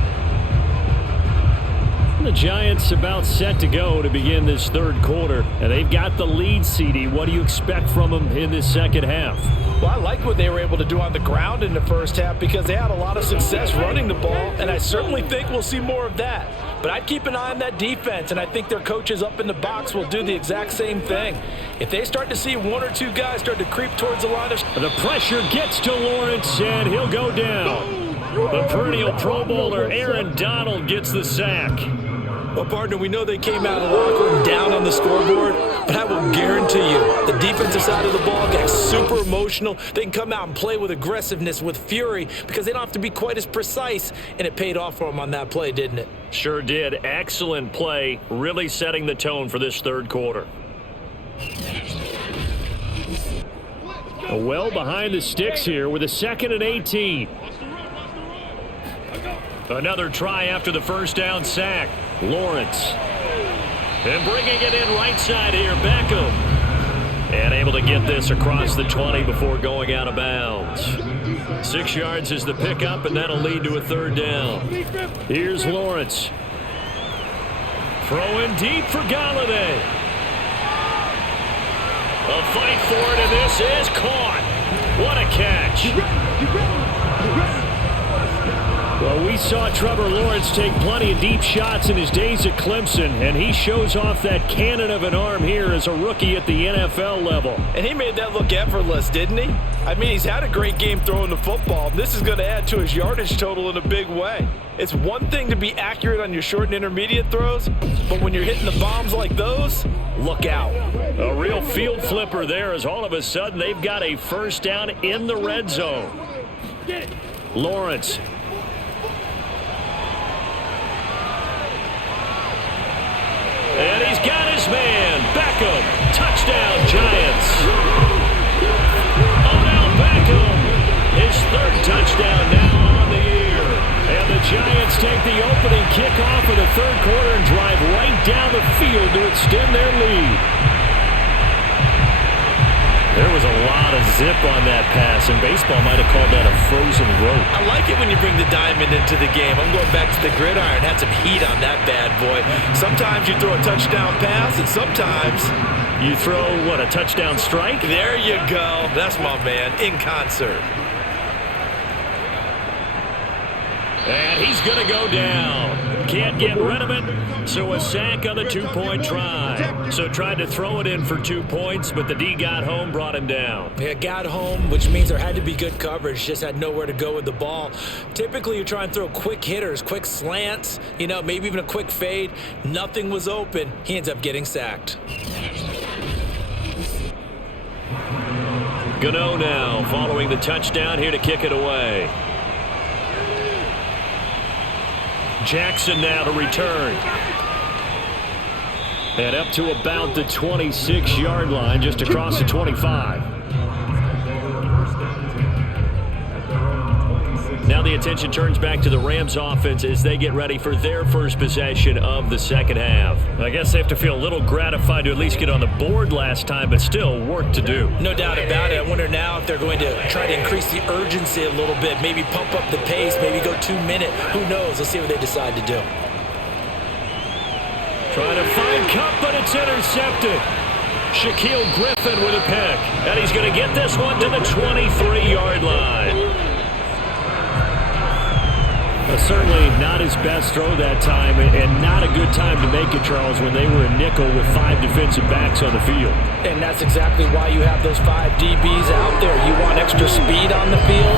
The Giants about set to go to begin this third quarter, and they've got the lead, CD. What do you expect from them in this second half? Well, I like what they were able to do on the ground in the first half because they had a lot of success running the ball, and I certainly think we'll see more of that. But I'd keep an eye on that defense, and I think their coaches up in the box will do the exact same thing. If they start to see 1 or 2 guys start to creep towards the line, the pressure gets to Lawrence, and he'll go down. The perennial Pro Bowler Aaron Donald gets the sack. Well, partner, we know they came out of the locker room down on the scoreboard, but I will guarantee you the defensive side of the ball gets super emotional. They can come out and play with aggressiveness, with fury, because they don't have to be quite as precise, and it paid off for them on that play, didn't it? Sure did. Excellent play, really setting the tone for this third quarter. Well behind the sticks here with a 2nd and 18. Another try after the first down sack. Lawrence. And bringing it in right side here, Beckham. And able to get this across the 20 before going out of bounds. 6 yards is the pickup, and that'll lead to a 3rd down. Here's Lawrence. Throw in deep for Galladay. A fight for it, and this is caught. What a catch. Well, we saw Trevor Lawrence take plenty of deep shots in his days at Clemson, and he shows off that cannon of an arm here as a rookie at the NFL level. And he made that look effortless, didn't he? I mean, he's had a great game throwing the football. This is going to add to his yardage total in a big way. It's one thing to be accurate on your short and intermediate throws, but when you're hitting the bombs like those, look out. A real field flipper there as all of a sudden they've got a 1st down in the red zone. Lawrence. And he's got his man, Beckham. Touchdown, Giants. Odell Beckham, his 3rd touchdown now on the year. And the Giants take the opening kickoff of the 3rd quarter and drive right down the field to extend their lead. There was a lot of zip on that pass, and baseball might have called that a frozen rope. I like it when you bring the diamond into the game. I'm going back to the gridiron. Had some heat on that bad boy. Sometimes you throw a touchdown pass, and sometimes you throw, what, a touchdown strike? There you go. That's my man, in concert. And he's going to go down. Can't get rid of it, so a sack on the 2-point try. So tried to throw it in for 2 points, but the D got home, brought him down. Yeah, got home, which means there had to be good coverage. Just had nowhere to go with the ball. Typically, you try and throw quick hitters, quick slants, you know, maybe even a quick fade. Nothing was open. He ends up getting sacked. Gano now following the touchdown here to kick it away. Jackson now to return. And up to about the 26-yard line, just across the 25. Now the attention turns back to the Rams offense as they get ready for their first possession of the 2nd half. I guess they have to feel a little gratified to at least get on the board last time, but still work to do. No doubt about it. I wonder now if they're going to try to increase the urgency a little bit, maybe pump up the pace, maybe go 2-minute. Who knows? Let's see what they decide to do. Trying to find Cup, but it's intercepted. Shaquille Griffin with a pick. And he's going to get this one to the 23-yard line. Certainly not his best throw that time, and not a good time to make it, Charles, when they were a nickel with 5 defensive backs on the field. And that's exactly why you have those 5 DBs out there. You want extra speed on the field,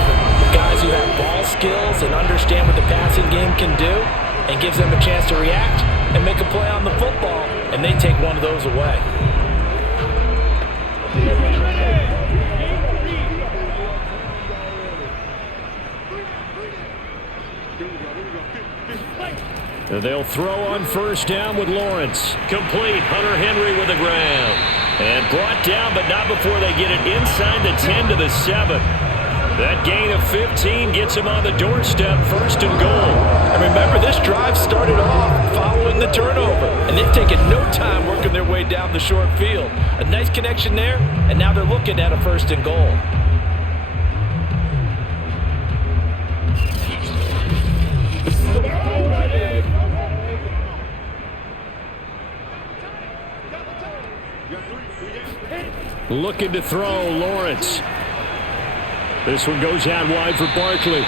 guys who have ball skills and understand what the passing game can do, and gives them a chance to react and make a play on the football, and they take one of those away. They'll throw on 1st down with Lawrence. Complete. Hunter Henry with the ground. And brought down, but not before they get it inside the 10 to the 7. That gain of 15 gets him on the doorstep, 1st and goal. And remember, this drive started off following the turnover, and they've taken no time working their way down the short field. A nice connection there, and now they're looking at a 1st and goal. Looking to throw, Lawrence. This one goes out wide for Barkley.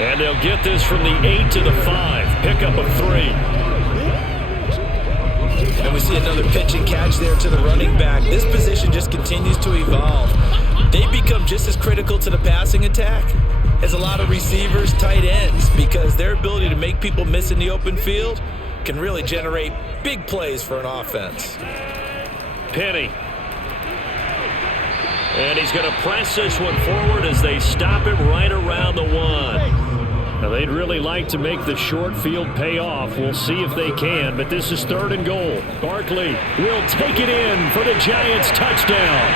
And they'll get this from the 8 to the 5. Pickup of 3. And we see another pitch and catch there to the running back. This position just continues to evolve. They become just as critical to the passing attack as a lot of receivers, tight ends, because their ability to make people miss in the open field can really generate big plays for an offense. Penny. And he's going to press this one forward as they stop him right around the 1. Now, they'd really like to make the short field pay off. We'll see if they can, but this is 3rd and goal. Barkley will take it in for the Giants touchdown.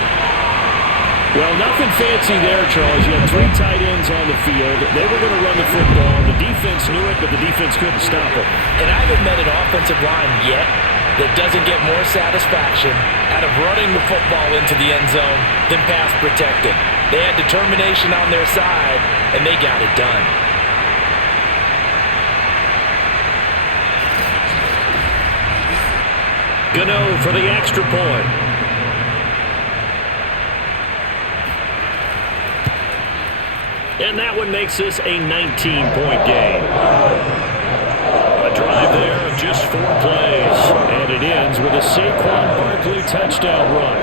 Well, nothing fancy there, Charles. You had 3 tight ends on the field. They were going to run the football. The defense knew it, but the defense couldn't stop it. And I haven't met an offensive line yet that doesn't get more satisfaction out of running the football into the end zone than pass protecting. They had determination on their side, and they got it done. Gano for the extra point. And that one makes this a 19-point game. A drive there of just 4 plays. And it ends with a Saquon Barkley touchdown run.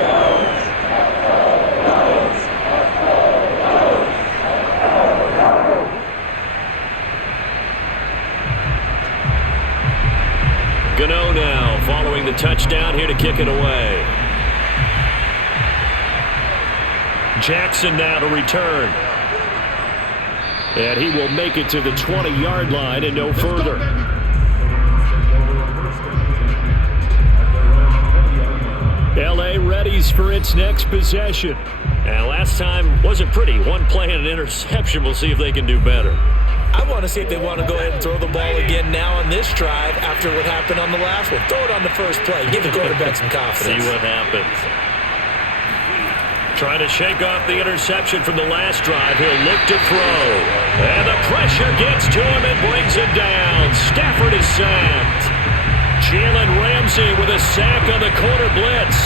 Gano now following the touchdown here to kick it away. Jackson now to return. And he will make it to the 20-yard line and no further. L.A. readies for its next possession. And last time wasn't pretty. 1 play and an interception. We'll see if they can do better. I want to see if they want to go ahead and throw the ball again now on this drive after what happened on the last one. Throw it on the first play. Give the quarterback some confidence. See what happens. Trying to shake off the interception from the last drive. He'll look to throw. And the pressure gets to him and brings him down. Stafford is sacked. Jalen Ramsey with a sack on the corner blitz.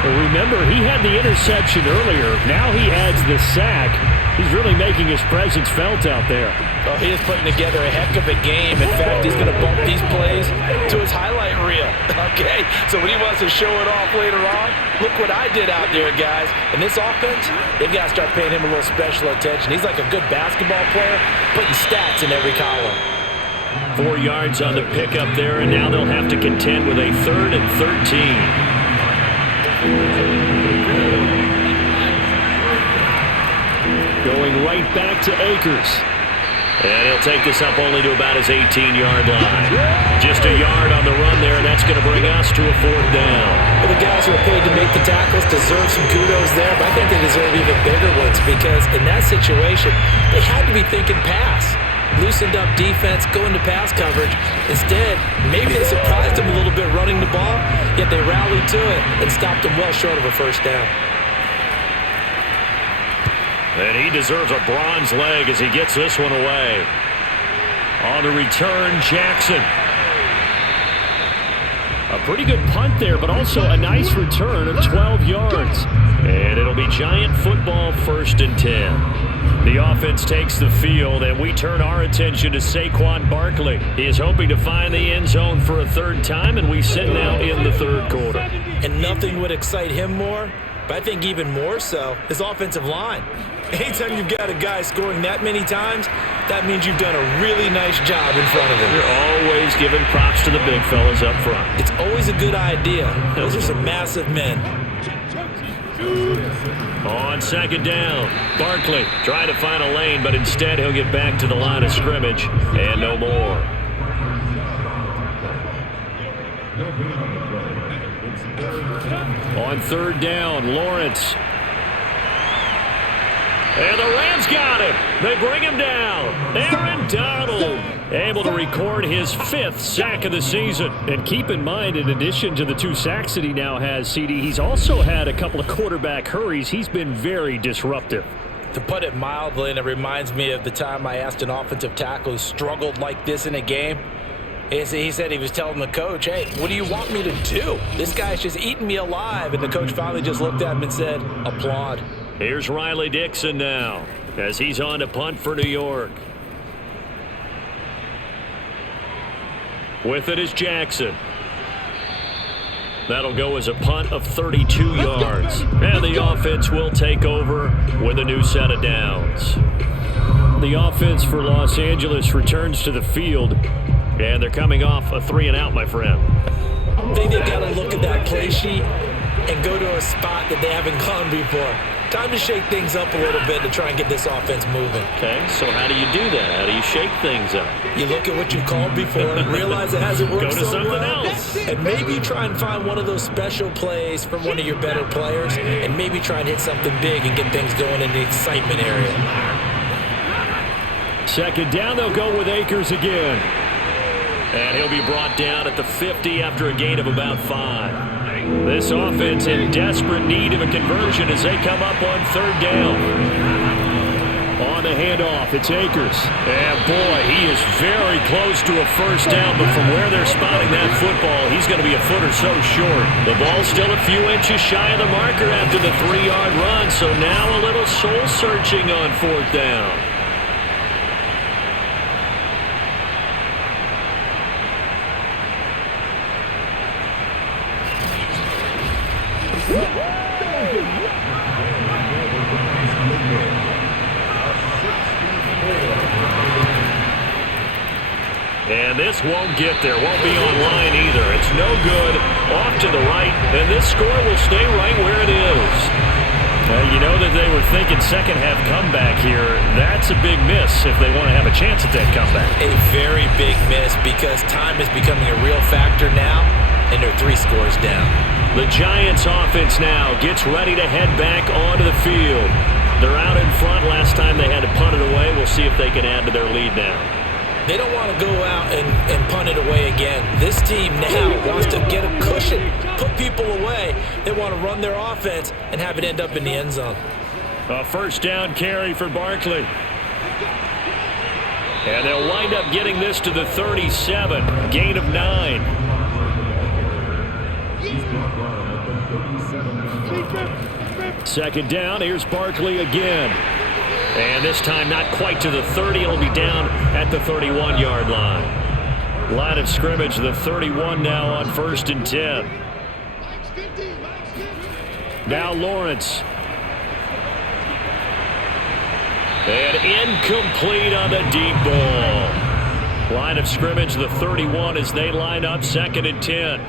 Well, remember, he had the interception earlier. Now he adds the sack. He's really making his presence felt out there. Oh, he is putting together a heck of a game. In fact, he's going to bump these plays to his highlight reel. Okay, so when he wants to show it off later on, look what I did out there, guys. And this offense, they've got to start paying him a little special attention. He's like a good basketball player, putting stats in every column. 4 yards on the pickup there, and now they'll have to contend with a 3rd and 13. Going right back to Akers. And he'll take this up only to about his 18-yard line. Just a yard on the run there, and that's going to bring us to a 4th down. Well, the guys who are paid to make the tackles deserve some kudos there, but I think they deserve even bigger ones because in that situation, they had to be thinking pass. Loosened up defense, go into pass coverage. Instead, maybe they surprised him a little bit running the ball, yet they rallied to it and stopped him well short of a 1st down. And he deserves a bronze leg as he gets this one away. On the return, Jackson. A pretty good punt there, but also a nice return of 12 yards. And it'll be Giant football 1st and 10. The offense takes the field, and we turn our attention to Saquon Barkley. He is hoping to find the end zone for a 3rd time, and we sit now in the 3rd quarter. And nothing would excite him more, but I think even more so, his offensive line. Anytime you've got a guy scoring that many times, that means you've done a really nice job in front of him. You're always giving props to the big fellas up front. It's always a good idea. Those are some massive men. On 2nd down, Barkley trying to find a lane, but instead he'll get back to the line of scrimmage and no more. On 3rd down, Lawrence. And the Rams got him. They bring him down. Aaron Donald able to record his 5th sack of the season. And keep in mind, in addition to the 2 sacks that he now has, CD, he's also had a couple of quarterback hurries. He's been very disruptive. To put it mildly, and it reminds me of the time I asked an offensive tackle who struggled like this in a game. He said he was telling the coach, hey, what do you want me to do? This guy's just eating me alive. And the coach finally just looked at him and said, applaud. Here's Riley Dixon now as he's on to punt for New York. With it is Jackson. That'll go as a punt of 32 yards. And the offense will take over with a new set of downs. The offense for Los Angeles returns to the field. And they're coming off a 3-and-out, my friend. I think they've got to look at that play sheet and go to a spot that they haven't gone before. Time to shake things up a little bit to try and get this offense moving. Okay, so how do you do that? How do you shake things up? You look at what you've called before, realize it hasn't worked Go to so something well, else. and maybe try and find one of those special plays from one of your better players, and maybe try and hit something big and get things going in the excitement area. Second down, they'll go with Akers again. And he'll be brought down at the 50 after a gain of about 5. This offense in desperate need of a conversion as they come up on third down. On the handoff, it's Akers. And boy, he is very close to a first down, but from where they're spotting that football, he's going to be a foot or so short. The ball's still a few inches shy of the marker after the 3-yard run, so now a little soul-searching on fourth down. And this won't get there, won't be online either. It's no good, off to the right, and this score will stay right where it is. You know that they were thinking second half comeback here. That's a big miss if they want to have a chance at that comeback. A very big miss because time is becoming a real factor now, and they're 3 scores down. The Giants offense now gets ready to head back onto the field. They're out in front. Last time they had to punt it away. We'll see if they can add to their lead now. They don't want to go out and punt it away again. This team now wants to get a cushion, put people away. They want to run their offense and have it end up in the end zone. A first down carry for Barkley. And they'll wind up getting this to the 37. Gain of 9. Second down, here's Barkley again. And this time not quite to the 30. It'll be down at the 31-yard line. Line of scrimmage, the 31 now on 1st and 10. Now Lawrence. And incomplete on the deep ball. Line of scrimmage, the 31 as they line up 2nd and 10.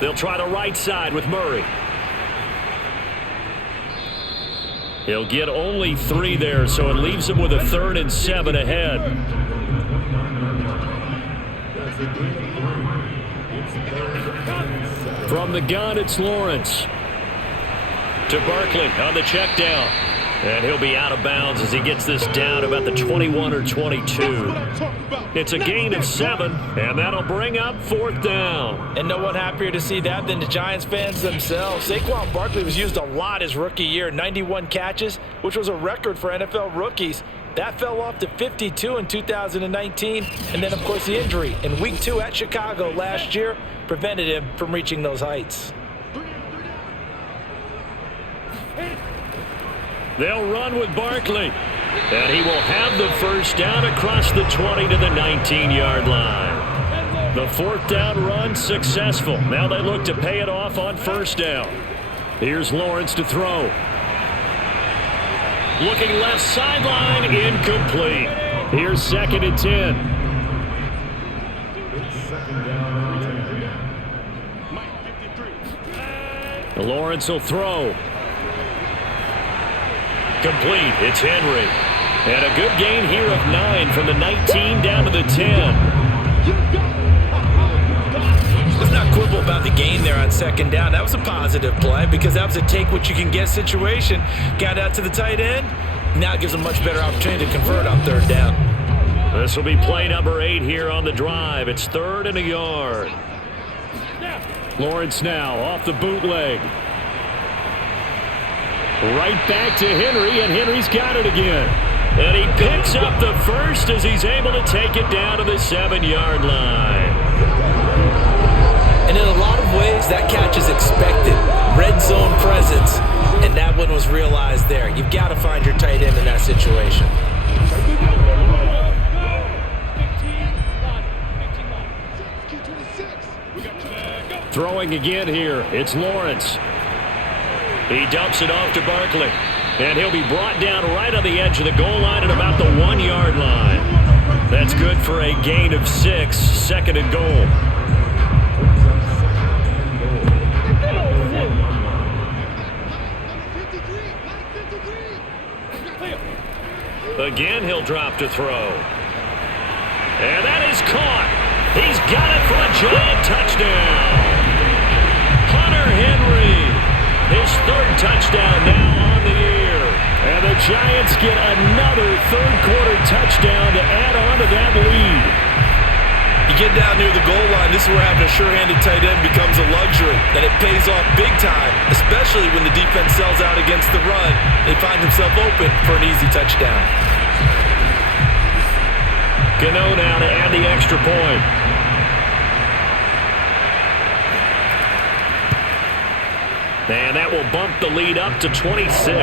They'll try the right side with Murray. He'll get only 3 there, so it leaves him with a 3rd and 7 ahead. From the gun, it's Lawrence. To Barkley on the check down. And he'll be out of bounds as he gets this down about the 21 or 22. It's a gain of 7, and that'll bring up 4th down. And no one happier to see that than the Giants fans themselves. Saquon Barkley was used a lot his rookie year, 91 catches, which was a record for NFL rookies. That fell off to 52 in 2019, and then, of course, the injury in Week 2 at Chicago last year prevented him from reaching those heights. They'll run with Barkley. And he will have the first down across the 20 to the 19-yard line. The 4th down run successful. Now they look to pay it off on 1st down. Here's Lawrence to throw. Looking left sideline, incomplete. Here's 2nd and 10. Lawrence will throw. Complete. It's Henry. And a good gain here of 9 from the 19 down to the 10. Let's not quibble about the gain there on 2nd down. That was a positive play because that was a take-what-you-can-get situation. Got out to the tight end. Now it gives a much better opportunity to convert on 3rd down. This will be play number 8 here on the drive. It's 3rd and a yard. Lawrence now off the bootleg. Right back to Henry, and Henry's got it again. And he picks up the first as he's able to take it down to the 7-yard line. And in a lot of ways, that catch is expected. Red zone presence, and that one was realized there. You've got to find your tight end in that situation. Throwing again here, it's Lawrence. He dumps it off to Barkley. And he'll be brought down right on the edge of the goal line at about the 1-yard line. That's good for a gain of 6, 2nd and goal. Again, he'll drop to throw. And that is caught. He's got it for a giant touchdown. Hunter Henry, his third touchdown now on the year. And the Giants get another third-quarter touchdown to add on to that lead. You get down near the goal line, this is where having a sure-handed tight end becomes a luxury, and it pays off big time, especially when the defense sells out against the run. They find himself open for an easy touchdown. Gano now to add the extra point. And that will bump the lead up to 26. A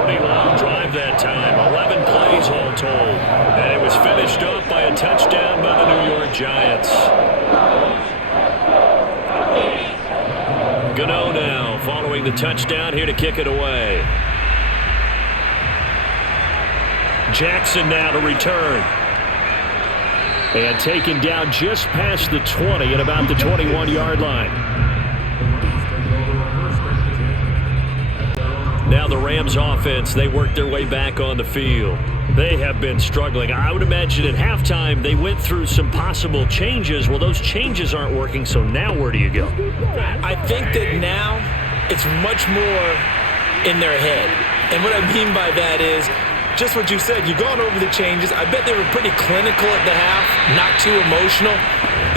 pretty long drive that time. 11 plays all told. And it was finished off by a touchdown by the New York Giants. Gano now following the touchdown here to kick it away. Jackson now to return. And taken down just past the 20 at about the 21-yard line. Now the Rams offense, they work their way back on the field. They have been struggling. I would imagine at halftime they went through some possible changes. Well, those changes aren't working, so now where do you go? I think that now it's much more in their head. And what I mean by that is just what you said. You've gone over the changes. I bet they were pretty clinical at the half, not too emotional.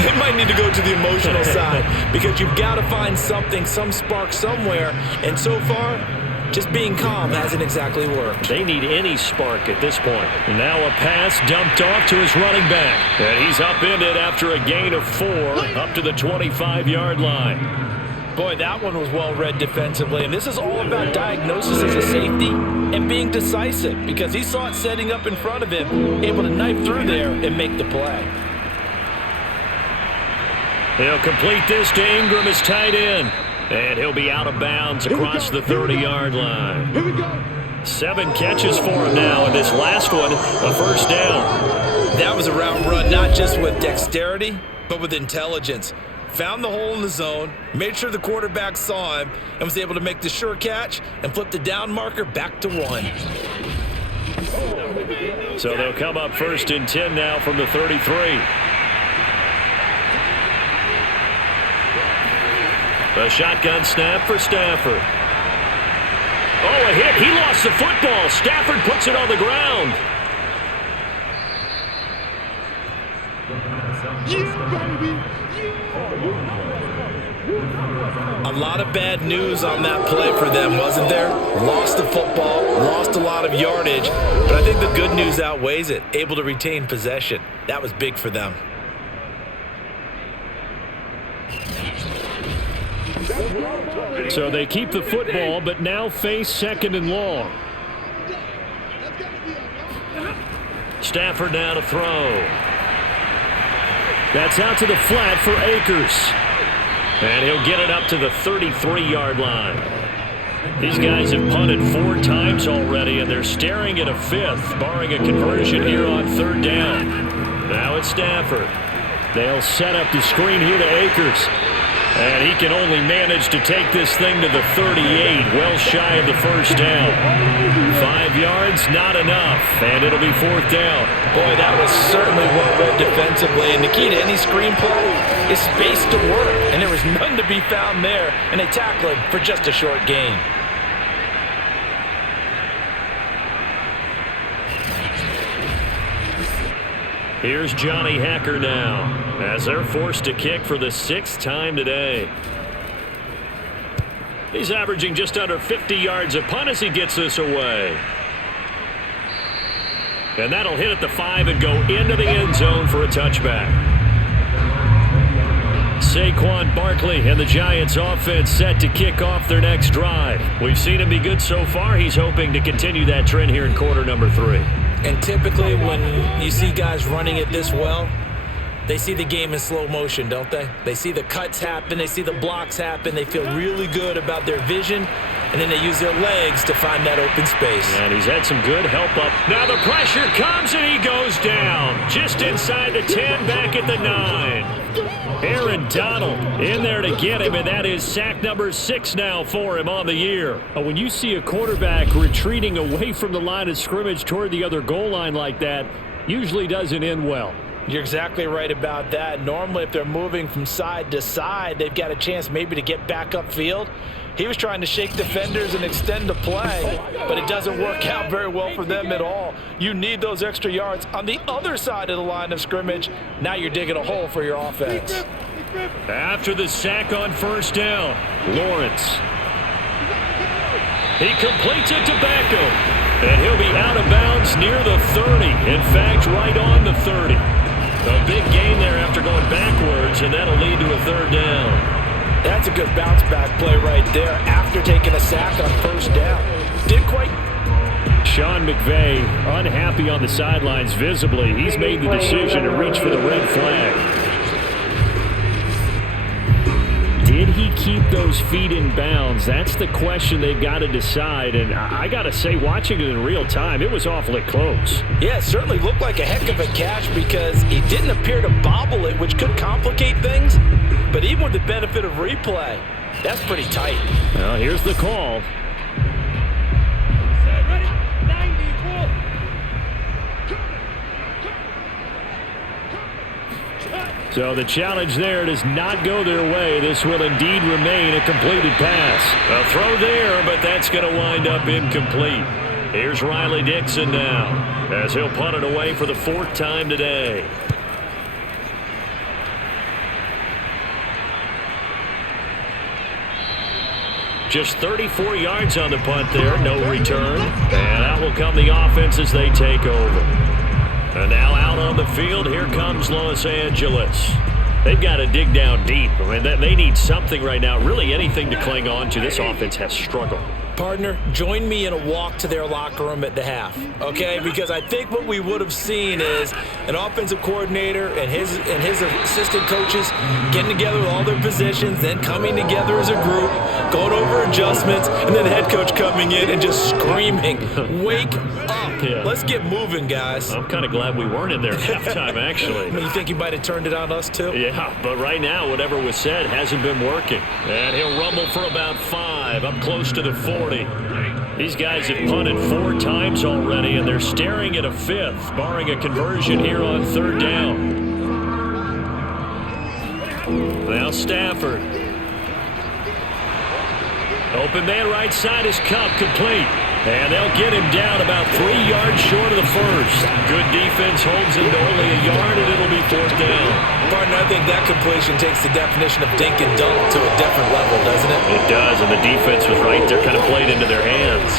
They might need to go to the emotional side because you've got to find something, some spark somewhere. And so far, just being calm hasn't exactly worked. They need any spark at this point. And now a pass dumped off to his running back. And he's upended after a gain of 4 up to the 25-yard line. Boy, that one was well read defensively. And this is all about diagnosis as a safety and being decisive because he saw it setting up in front of him, able to knife through there and make the play. He'll complete this to Ingram as tight end. And he'll be out of bounds across the 30-yard line. 7 catches for him now, and this last one, a first down. That was a route run, not just with dexterity, but with intelligence. Found the hole in the zone, made sure the quarterback saw him, and was able to make the sure catch and flip the down marker back to 1. So they'll come up first and 10 now from the 33. A shotgun snap for Stafford. Oh, a hit. He lost the football. Stafford puts it on the ground. A lot of bad news on that play for them, wasn't there? Lost the football, lost a lot of yardage, but I think the good news outweighs it. Able to retain possession. That was big for them. So they keep the football, but now face 2nd and long. Stafford now to throw. That's out to the flat for Akers. And he'll get it up to the 33-yard line. These guys have punted 4 times already, and they're staring at a 5th, barring a conversion here on 3rd down. Now it's Stafford. They'll set up the screen here to Akers. And he can only manage to take this thing to the 38, well shy of the first down. 5 yards, not enough, and it'll be 4th down. Boy, that was certainly well read defensively, and the key to any screenplay is space to work, and there was none to be found there, and they tackle him for just a short gain. Here's Johnny Hacker now, as they're forced to kick for the 6th time today. He's averaging just under 50 yards a punt as he gets this away. And that'll hit at the 5 and go into the end zone for a touchback. Saquon Barkley and the Giants offense set to kick off their next drive. We've seen him be good so far. He's hoping to continue that trend here in quarter number 3. And typically when you see guys running it this well, they see the game in slow motion, don't they? They see the cuts happen, they see the blocks happen, they feel really good about their vision, and then they use their legs to find that open space. And he's had some good help up. Now the pressure comes and he goes down. Just inside the 10, back at the 9. Aaron Donald in there to get him, and that is sack number 6 now for him on the year. When you see a quarterback retreating away from the line of scrimmage toward the other goal line like that, usually doesn't end well. You're exactly right about that. Normally, if they're moving from side to side, they've got a chance maybe to get back upfield. He was trying to shake defenders and extend the play, but it doesn't work out very well for them at all. You need those extra yards on the other side of the line of scrimmage. Now you're digging a hole for your offense. After the sack on first down, Lawrence. He completes it to Beckham, and he'll be out of bounds near the 30. In fact, right on the 30. A big gain there after going backwards, and that'll lead to a third down. That's a good bounce back play right there after taking a sack on first down. Didn't quite. Sean McVay unhappy on the sidelines visibly. He's made the decision to reach for the red flag. Did he keep those feet in bounds? That's the question they've got to decide. And I got to say, watching it in real time, it was awfully close. Yeah, it certainly looked like a heck of a catch because he didn't appear to bobble it, which could complicate things. But even with the benefit of replay, that's pretty tight. Well, here's the call. Ready? 90, pull. So the challenge there does not go their way. This will indeed remain a completed pass. A throw there, but that's going to wind up incomplete. Here's Riley Dixon now, as he'll punt it away for the 4th time today. Just 34 yards on the punt there, no return. And out will come the offense as they take over. And now out on the field, here comes Los Angeles. They've got to dig down deep. I mean, they need something right now, really anything to cling on to. This offense has struggled. Partner, join me in a walk to their locker room at the half, okay? Because I think what we would have seen is an offensive coordinator and his assistant coaches getting together with all their positions, then coming together as a group, going over adjustments, and then the head coach coming in and just screaming, "Wake up. Yeah. Let's get moving, guys." I'm kind of glad we weren't in there at halftime, actually. You think he might have turned it on us, too? Yeah, but right now, whatever was said hasn't been working. And he'll rumble for about 5, up close to the 40. These guys have punted 4 times already, and they're staring at a 5th, barring a conversion here on 3rd down. Now Stafford. Open man right side is Cup, complete. And they'll get him down about 3 yards short of the 1st. Good defense holds him to only a yard, and it'll be 4th down. Partner, I think that completion takes the definition of dink and dunk to a different level, doesn't it? It does, and the defense was right there, kind of played into their hands.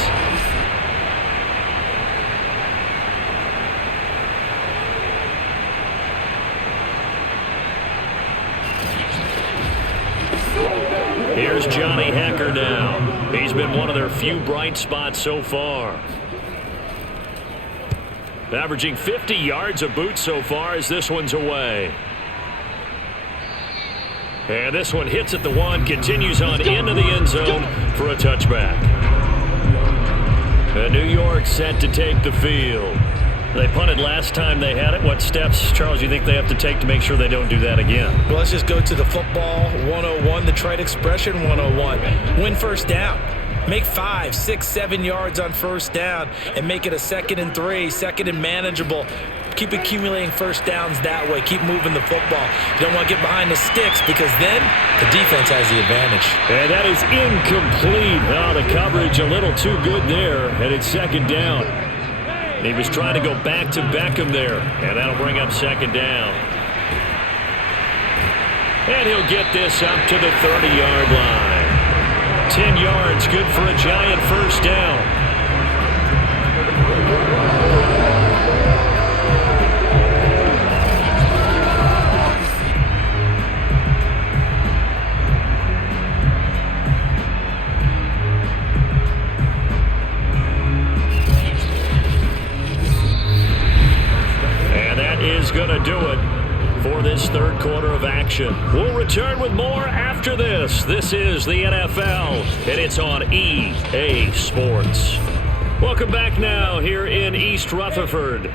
Here's Johnny Hecker now. He's been one of their few bright spots so far. Averaging 50 yards a boot so far as this one's away. And this one hits at the 1, continues on into the end zone for a touchback. And New York set to take the field. They punted last time they had it. What steps, Charles, do you think they have to take to make sure they don't do that again? Well, let's just go to the football 101, the trite expression 101. Win first down. Make 5, 6, 7 yards on first down and make it a 2nd and 3, 2nd and manageable. Keep accumulating first downs that way. Keep moving the football. You don't want to get behind the sticks because then the defense has the advantage. And that is incomplete. Oh, the coverage a little too good there, and it's 2nd down. He was trying to go back to Beckham there, and that'll bring up 2nd down. And he'll get this up to the 30-yard line. 10 yards, good for a giant first down. Is going to do it for this 3rd quarter of action. We'll return with more after this. This is the NFL, and it's on EA Sports. Welcome back now here in East Rutherford.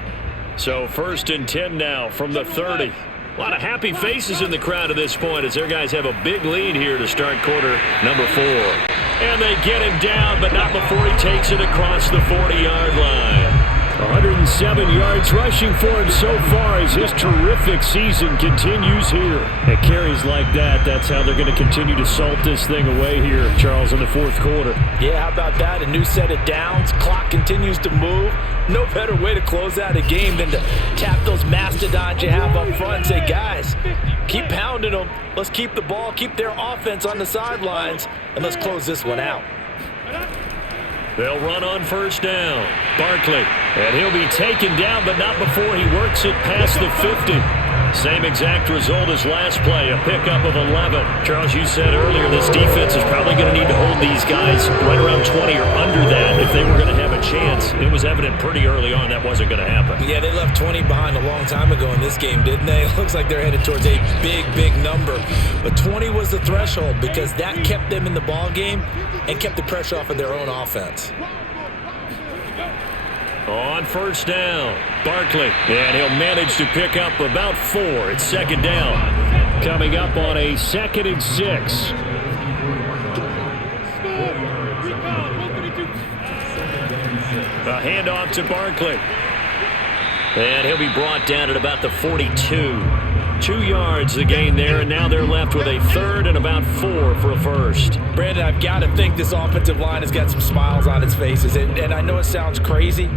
So 1st and 10 now from the 30. A lot of happy faces in the crowd at this point as their guys have a big lead here to start quarter number 4. And they get him down, but not before he takes it across the 40-yard line. 107 yards rushing for him so far as his terrific season continues here. At carries like that, that's how they're going to continue to salt this thing away here, Charles, in the fourth quarter. Yeah, how about that? A new set of downs. Clock continues to move. No better way to close out a game than to tap those mastodons you have up front and say, guys, keep pounding them. Let's keep the ball, keep their offense on the sidelines, and let's close this one out. They'll run on first down. Barkley. And he'll be taken down, but not before he works it past the 50. Same exact result as last play, a pickup of 11. Charles, you said earlier this defense is probably going to need to hold these guys right around 20 or under that if they were going to have a chance. It was evident pretty early on that wasn't going to happen. Yeah, they left 20 behind a long time ago in this game, didn't they? It looks like they're headed towards a big, big number. But 20 was the threshold because that kept them in the ball game and kept the pressure off of their own offense. On first down, Barkley, and he'll manage to pick up about 4. It's second down. Coming up on a 2nd and 6. A handoff to Barkley. And he'll be brought down at about the 42. 2 yards the gain there, and now they're left with a 3rd and about 4 for a first. Brandon, I've got to think this offensive line has got some smiles on its faces, and I know it sounds crazy,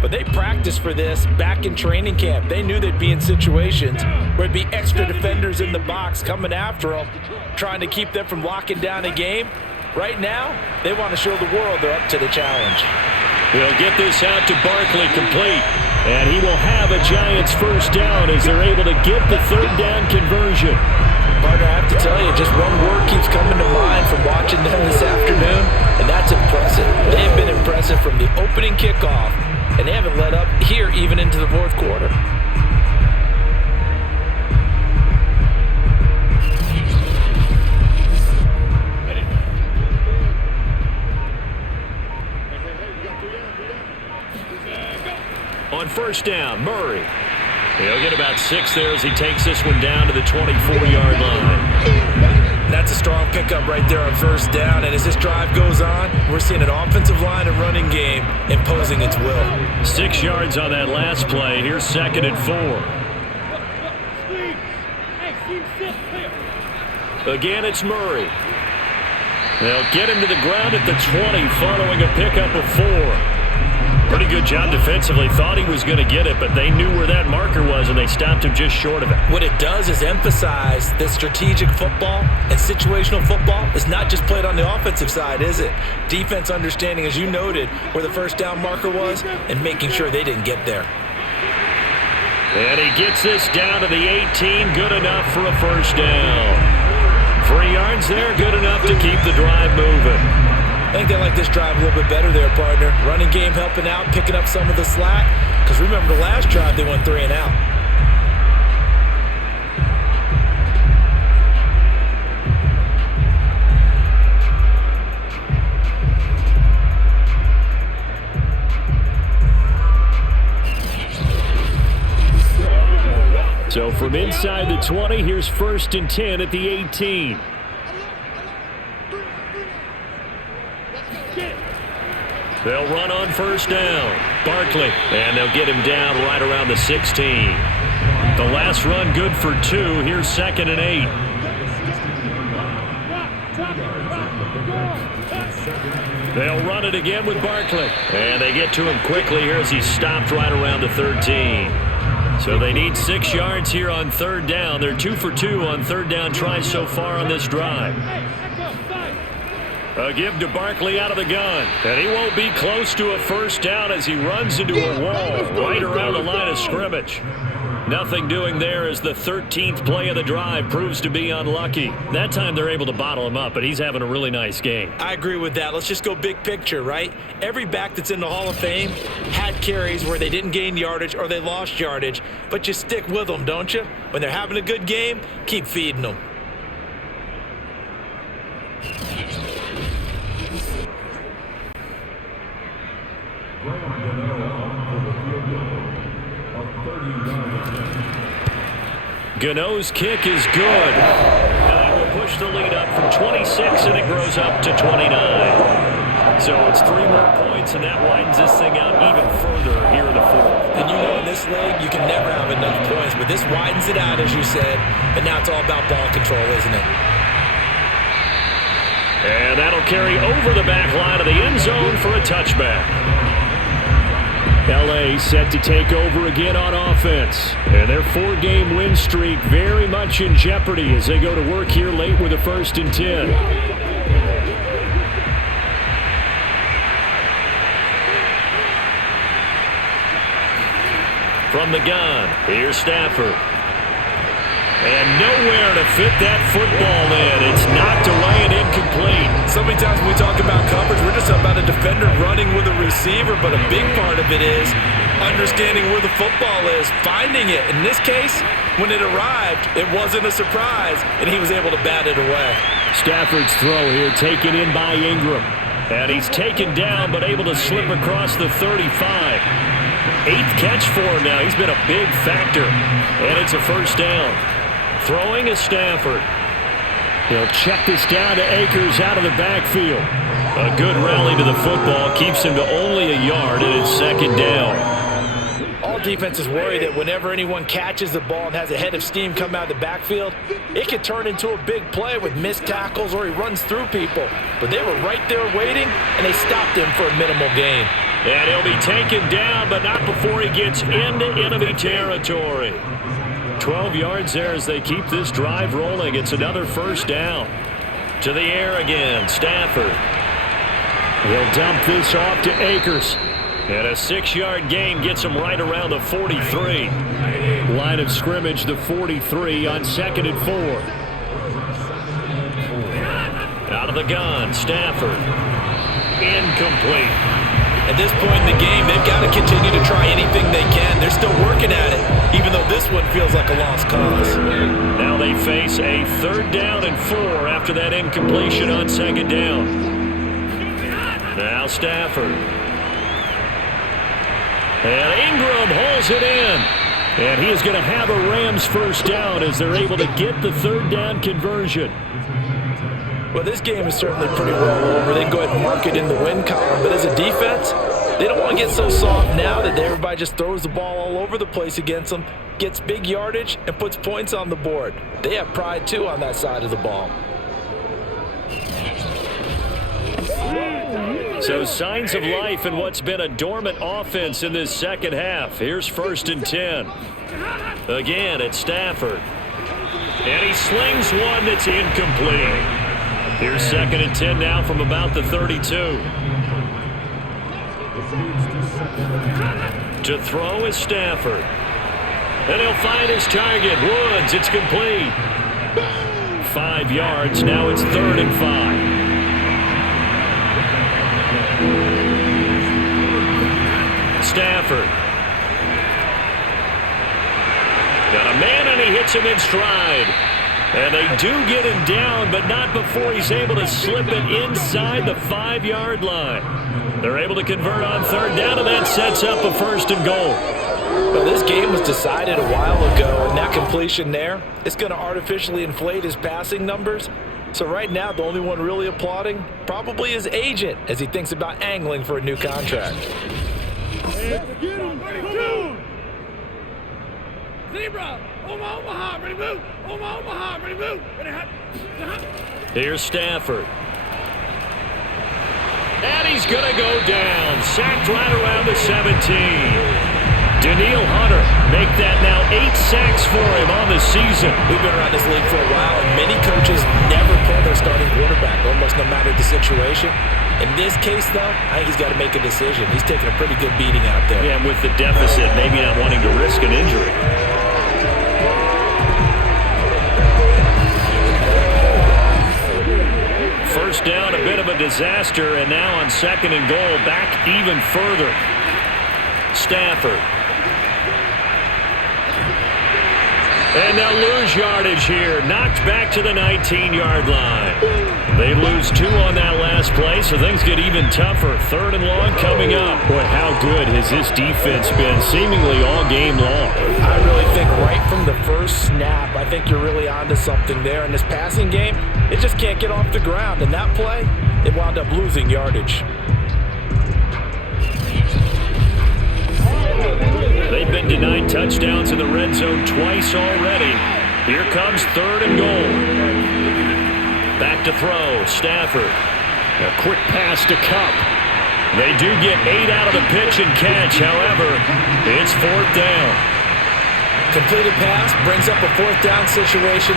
but they practiced for this back in training camp. They knew they'd be in situations where it'd be extra defenders in the box coming after them, trying to keep them from locking down a game. Right now, they want to show the world they're up to the challenge. He'll get this out to Barkley, complete. And he will have a Giants first down as they're able to get the 3rd down conversion. Partner, I have to tell you, just one word keeps coming to mind from watching them this afternoon, and that's impressive. They have been impressive from the opening kickoff, and they haven't let up here even into the fourth quarter. On first down, Murray. He'll get about 6 there as he takes this one down to the 24-yard line. That's a strong pickup right there on first down, and as this drive goes on, we're seeing an offensive line and running game imposing its will. 6 yards on that last play. Here's 2nd and 4. Again, it's Murray. They'll get him to the ground at the 20 following a pickup of 4. Pretty good job defensively. Thought he was going to get it, but they knew where that marker was, and they stopped him just short of it. What it does is emphasize that strategic football and situational football is not just played on the offensive side, is it? Defense understanding, as you noted, where the first down marker was and making sure they didn't get there. And he gets this down to the 18. Good enough for a first down. 3 yards there. Good enough to keep the drive moving. I think they like this drive a little bit better there, partner. Running game helping out, picking up some of the slack. Because remember the last drive, they went 3 and out. So from inside the 20, here's 1st and 10 at the 18. They'll run on first down. Barkley. And they'll get him down right around the 16. The last run good for 2. Here's 2nd and 8. They'll run it again with Barkley. And they get to him quickly here as he's stopped right around the 13. So they need 6 yards here on 3rd down. They're 2 for 2 on 3rd down tries so far on this drive. A give to Barkley out of the gun. And he won't be close to a first down as he runs into a wall right around the line of scrimmage. Nothing doing there as the 13th play of the drive proves to be unlucky. That time they're able to bottle him up, but he's having a really nice game. I agree with that. Let's just go big picture, right? Every back that's in the Hall of Fame had carries where they didn't gain yardage or they lost yardage, but you stick with them, don't you? When they're having a good game, keep feeding them. Gano's kick is good. And that will push the lead up from 26, and it grows up to 29. So it's 3 more points, and that widens this thing out even further here in the fourth. And you know in this league, you can never have enough points, but this widens it out, as you said, and now it's all about ball control, isn't it? And that'll carry over the back line of the end zone for a touchback. L.A. set to take over again on offense. And their 4-game win streak very much in jeopardy as they go to work here late with a 1st and 10. From the gun, here's Stafford. And nowhere to fit that football in. It's knocked away and incomplete. So many times when we talk about coverage, we're just about a defender running with a receiver, but a big part of it is understanding where the football is, finding it. In this case, when it arrived, it wasn't a surprise, and he was able to bat it away. Stafford's throw here taken in by Ingram. And he's taken down, but able to slip across the 35. 8th catch for him now. He's been a big factor. And it's a 1st down. Throwing is Stafford. He'll check this down to Akers out of the backfield. A good rally to the football keeps him to only a yard, and it's 2nd down. All defenses worry that whenever anyone catches the ball and has a head of steam come out of the backfield, it could turn into a big play with missed tackles or he runs through people. But they were right there waiting, and they stopped him for a minimal gain. And he'll be taken down, but not before he gets into enemy territory. 12 yards there as they keep this drive rolling. It's another 1st down. To the air again, Stafford. He'll dump this off to Akers. And a 6-yard gain gets him right around the 43. Line of scrimmage, the 43 on 2nd and 4. Out of the gun, Stafford. Incomplete. At this point in the game, they've got to continue to try anything they can. They're still working at it, even though this one feels like a lost cause. Now they face a 3rd down and 4 after that incompletion on 2nd down. Now Stafford. And Ingram holds it in. And he is going to have a Rams 1st down as they're able to get the 3rd down conversion. Well, this game is certainly pretty well over. They can go ahead and mark it in the win column. But as a defense, they don't want to get so soft now that everybody just throws the ball all over the place against them, gets big yardage, and puts points on the board. They have pride, too, on that side of the ball. So signs of life in what's been a dormant offense in this 2nd half. Here's 1st and 10. Again, it's Stafford. And he slings one that's incomplete. Here's 2nd and 10 now from about the 32. To throw is Stafford. And he'll find his target. Woods, it's complete. 5 yards, now it's 3rd and 5. Stafford. Got a man and he hits him in stride. And they do get him down, but not before he's able to slip it inside the 5-yard line. They're able to convert on 3rd down, and that sets up a 1st and goal. Well, this game was decided a while ago, and that completion there, it's going to artificially inflate his passing numbers. So right now, the only one really applauding probably his agent as he thinks about angling for a new contract. Zebra, Omaha, ready move. Omaha, ready move. Here's Stafford. And he's going to go down. Sacked right around the 17. Daniil Hunter make that now 8 sacks for him on the season. We've been around this league for a while, and many coaches never pull their starting quarterback, almost no matter the situation. In this case, though, I think he's got to make a decision. He's taking a pretty good beating out there. Yeah, with the deficit, maybe not wanting to risk an injury. First down, a bit of a disaster, and now on 2nd and goal, back even further. Stafford. And they'll lose yardage here. Knocked back to the 19-yard line. They lose 2 on that last play, so things get even tougher. 3rd and long coming up. Boy, how good has this defense been seemingly all game long? I really think right from the first snap, I think you're really onto something there. In this passing game, it just can't get off the ground. In that play, it wound up losing yardage. They've been denied touchdowns in the red zone twice already. Here comes 3rd and goal. Back to throw, Stafford. A quick pass to Cup. They do get 8 out of the pitch and catch. However, it's 4th down. Completed pass brings up a 4th down situation.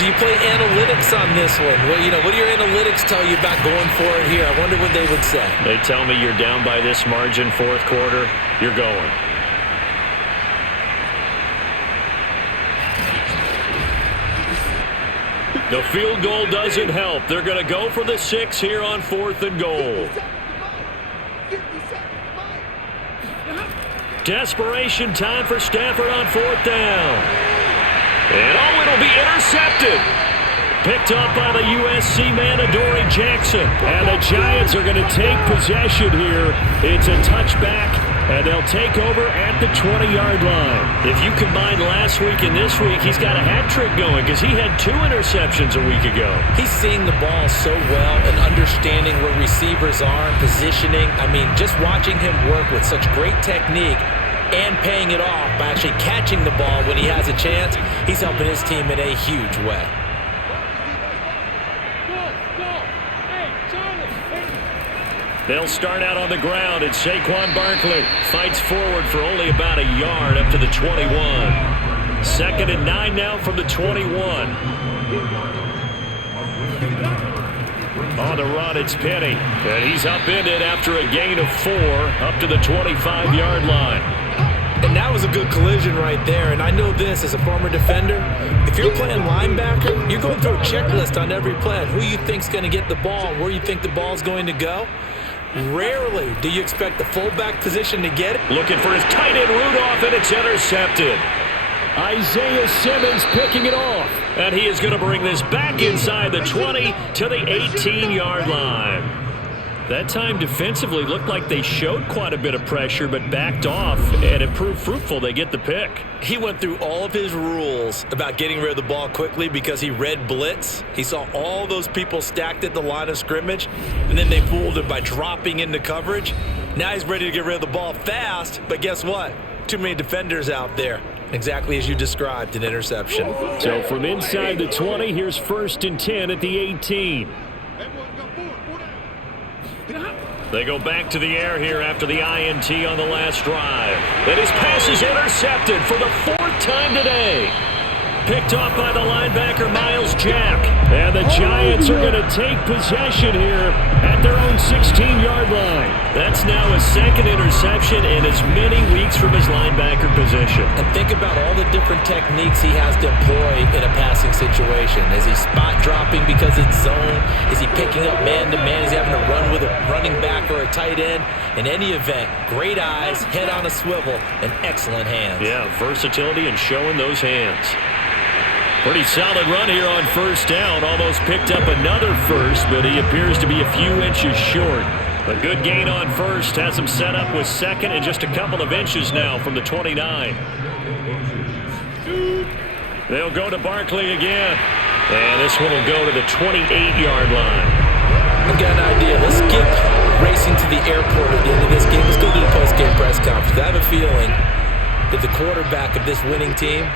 Do you play analytics on this one? Well, what do your analytics tell you about going for it here? I wonder what they would say. They tell me you're down by this margin, 4th quarter, you're going. The field goal doesn't help. They're going to go for the 6 here on 4th and goal. Desperation time for Stafford on 4th down. And it'll be intercepted. Picked up by the USC man, Adoree Jackson. And the Giants are going to take possession here. It's a touchback, and they'll take over at the 20-yard line. If you combine last week and this week, he's got a hat trick going because he had 2 interceptions a week ago. He's seeing the ball so well and understanding where receivers are, positioning. I mean, just watching him work with such great technique and paying it off by actually catching the ball when he has a chance, he's helping his team in a huge way. They'll start out on the ground, and Saquon Barkley fights forward for only about a yard up to the 21. 2nd and 9 now from the 21. On the run, it's Penny, and he's upended after a gain of 4 up to the 25-yard line. And that was a good collision right there. And I know this as a former defender. If you're playing linebacker, you're going through a checklist on every play. Who you think's going to get the ball, where you think the ball's going to go. Rarely do you expect the fullback position to get it. Looking for his tight end Rudolph, and it's intercepted. Isaiah Simmons picking it off. And he is going to bring this back inside the 20 to the 18-yard line. That time defensively looked like they showed quite a bit of pressure but backed off, and it proved fruitful. They get the pick. He went through all of his rules about getting rid of the ball quickly because he read blitz. He saw all those people stacked at the line of scrimmage, and then they fooled him by dropping into coverage. Now he's ready to get rid of the ball fast, but guess what? Too many defenders out there. Exactly as you described, an interception. So from inside the 20, here's 1st and 10 at the 18. They go back to the air here after the INT on the last drive. And his pass is intercepted for the 4th time today. Picked off by the linebacker, Miles Jack. And the Giants are going to take possession here at their own 16-yard line. That's now his 2nd interception in as many weeks from his linebacker position. And think about all the different techniques he has to employ in a passing situation. Is he spot dropping because it's zone? Is he picking up man-to-man? Is he having to run with a running back or a tight end? In any event, great eyes, head on a swivel, and excellent hands. Yeah, versatility and showing those hands. Pretty solid run here on 1st down. Almost picked up another first, but he appears to be a few inches short. A good gain on 1st has him set up with 2nd and just a couple of inches now from the 29. They'll go to Barkley again. And this one will go to the 28-yard line. I've got an idea. Let's skip racing to the airport at the end of this game. Let's go to the post-game press conference. I have a feeling that the quarterback of this winning team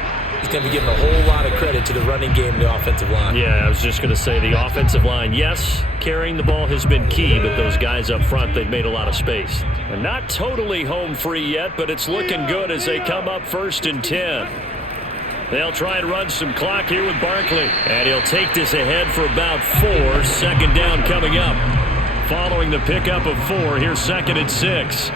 is going to be giving a whole lot of credit to the running game and the offensive line. Yeah, I was just going to say the offensive line, yes, carrying the ball has been key, but those guys up front, they've made a lot of space. And not totally home free yet, but it's looking good as they come up 1st and 10. They'll try and run some clock here with Barkley. And he'll take this ahead for about 4. 2nd down coming up. Following the pickup of 4, here's 2nd and 6.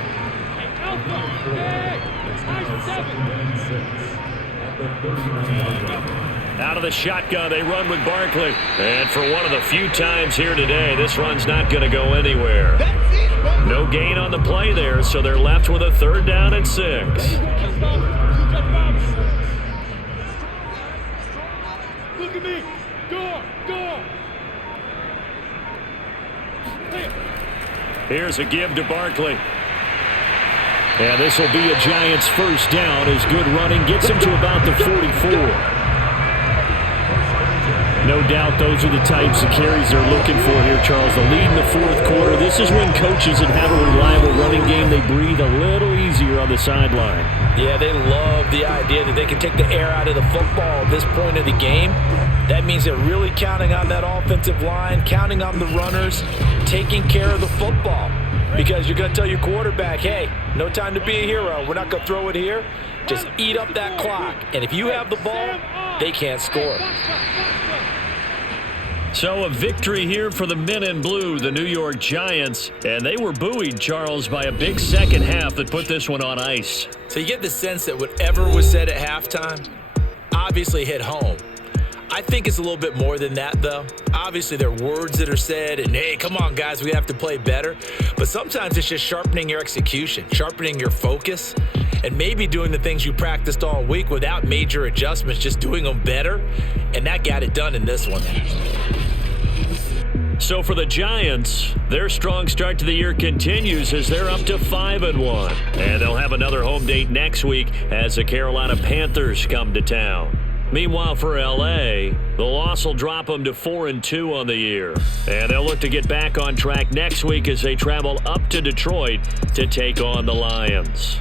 Out of the shotgun, they run with Barkley. And for one of the few times here today, this run's not going to go anywhere. No gain on the play there, so they're left with a 3rd down and 6. Look at me. Door. Here's a give to Barkley. And this will be a Giants first down as good running gets him to about the 44. No doubt those are the types of carries they're looking for here, Charles. The lead in the fourth quarter. This is when coaches that have a reliable running game, they breathe a little easier on the sideline. Yeah, they love the idea that they can take the air out of the football at this point of the game. That means they're really counting on that offensive line, counting on the runners, taking care of the football. Because you're going to tell your quarterback, hey, no time to be a hero. We're not going to throw it here. Just eat up that clock. And if you have the ball, they can't score. So a victory here for the men in blue, the New York Giants. And they were buoyed, Charles, by a big second half that put this one on ice. So you get the sense that whatever was said at halftime obviously hit home. I think it's a little bit more than that, though. Obviously, there are words that are said, and hey, come on, guys, we have to play better. But sometimes it's just sharpening your execution, sharpening your focus, and maybe doing the things you practiced all week without major adjustments, just doing them better. And that got it done in this one. So for the Giants, their strong start to the year continues as they're up to 5-1. And they'll have another home date next week as the Carolina Panthers come to town. Meanwhile, for L.A., the loss will drop them to 4-2 on the year. And they'll look to get back on track next week as they travel up to Detroit to take on the Lions.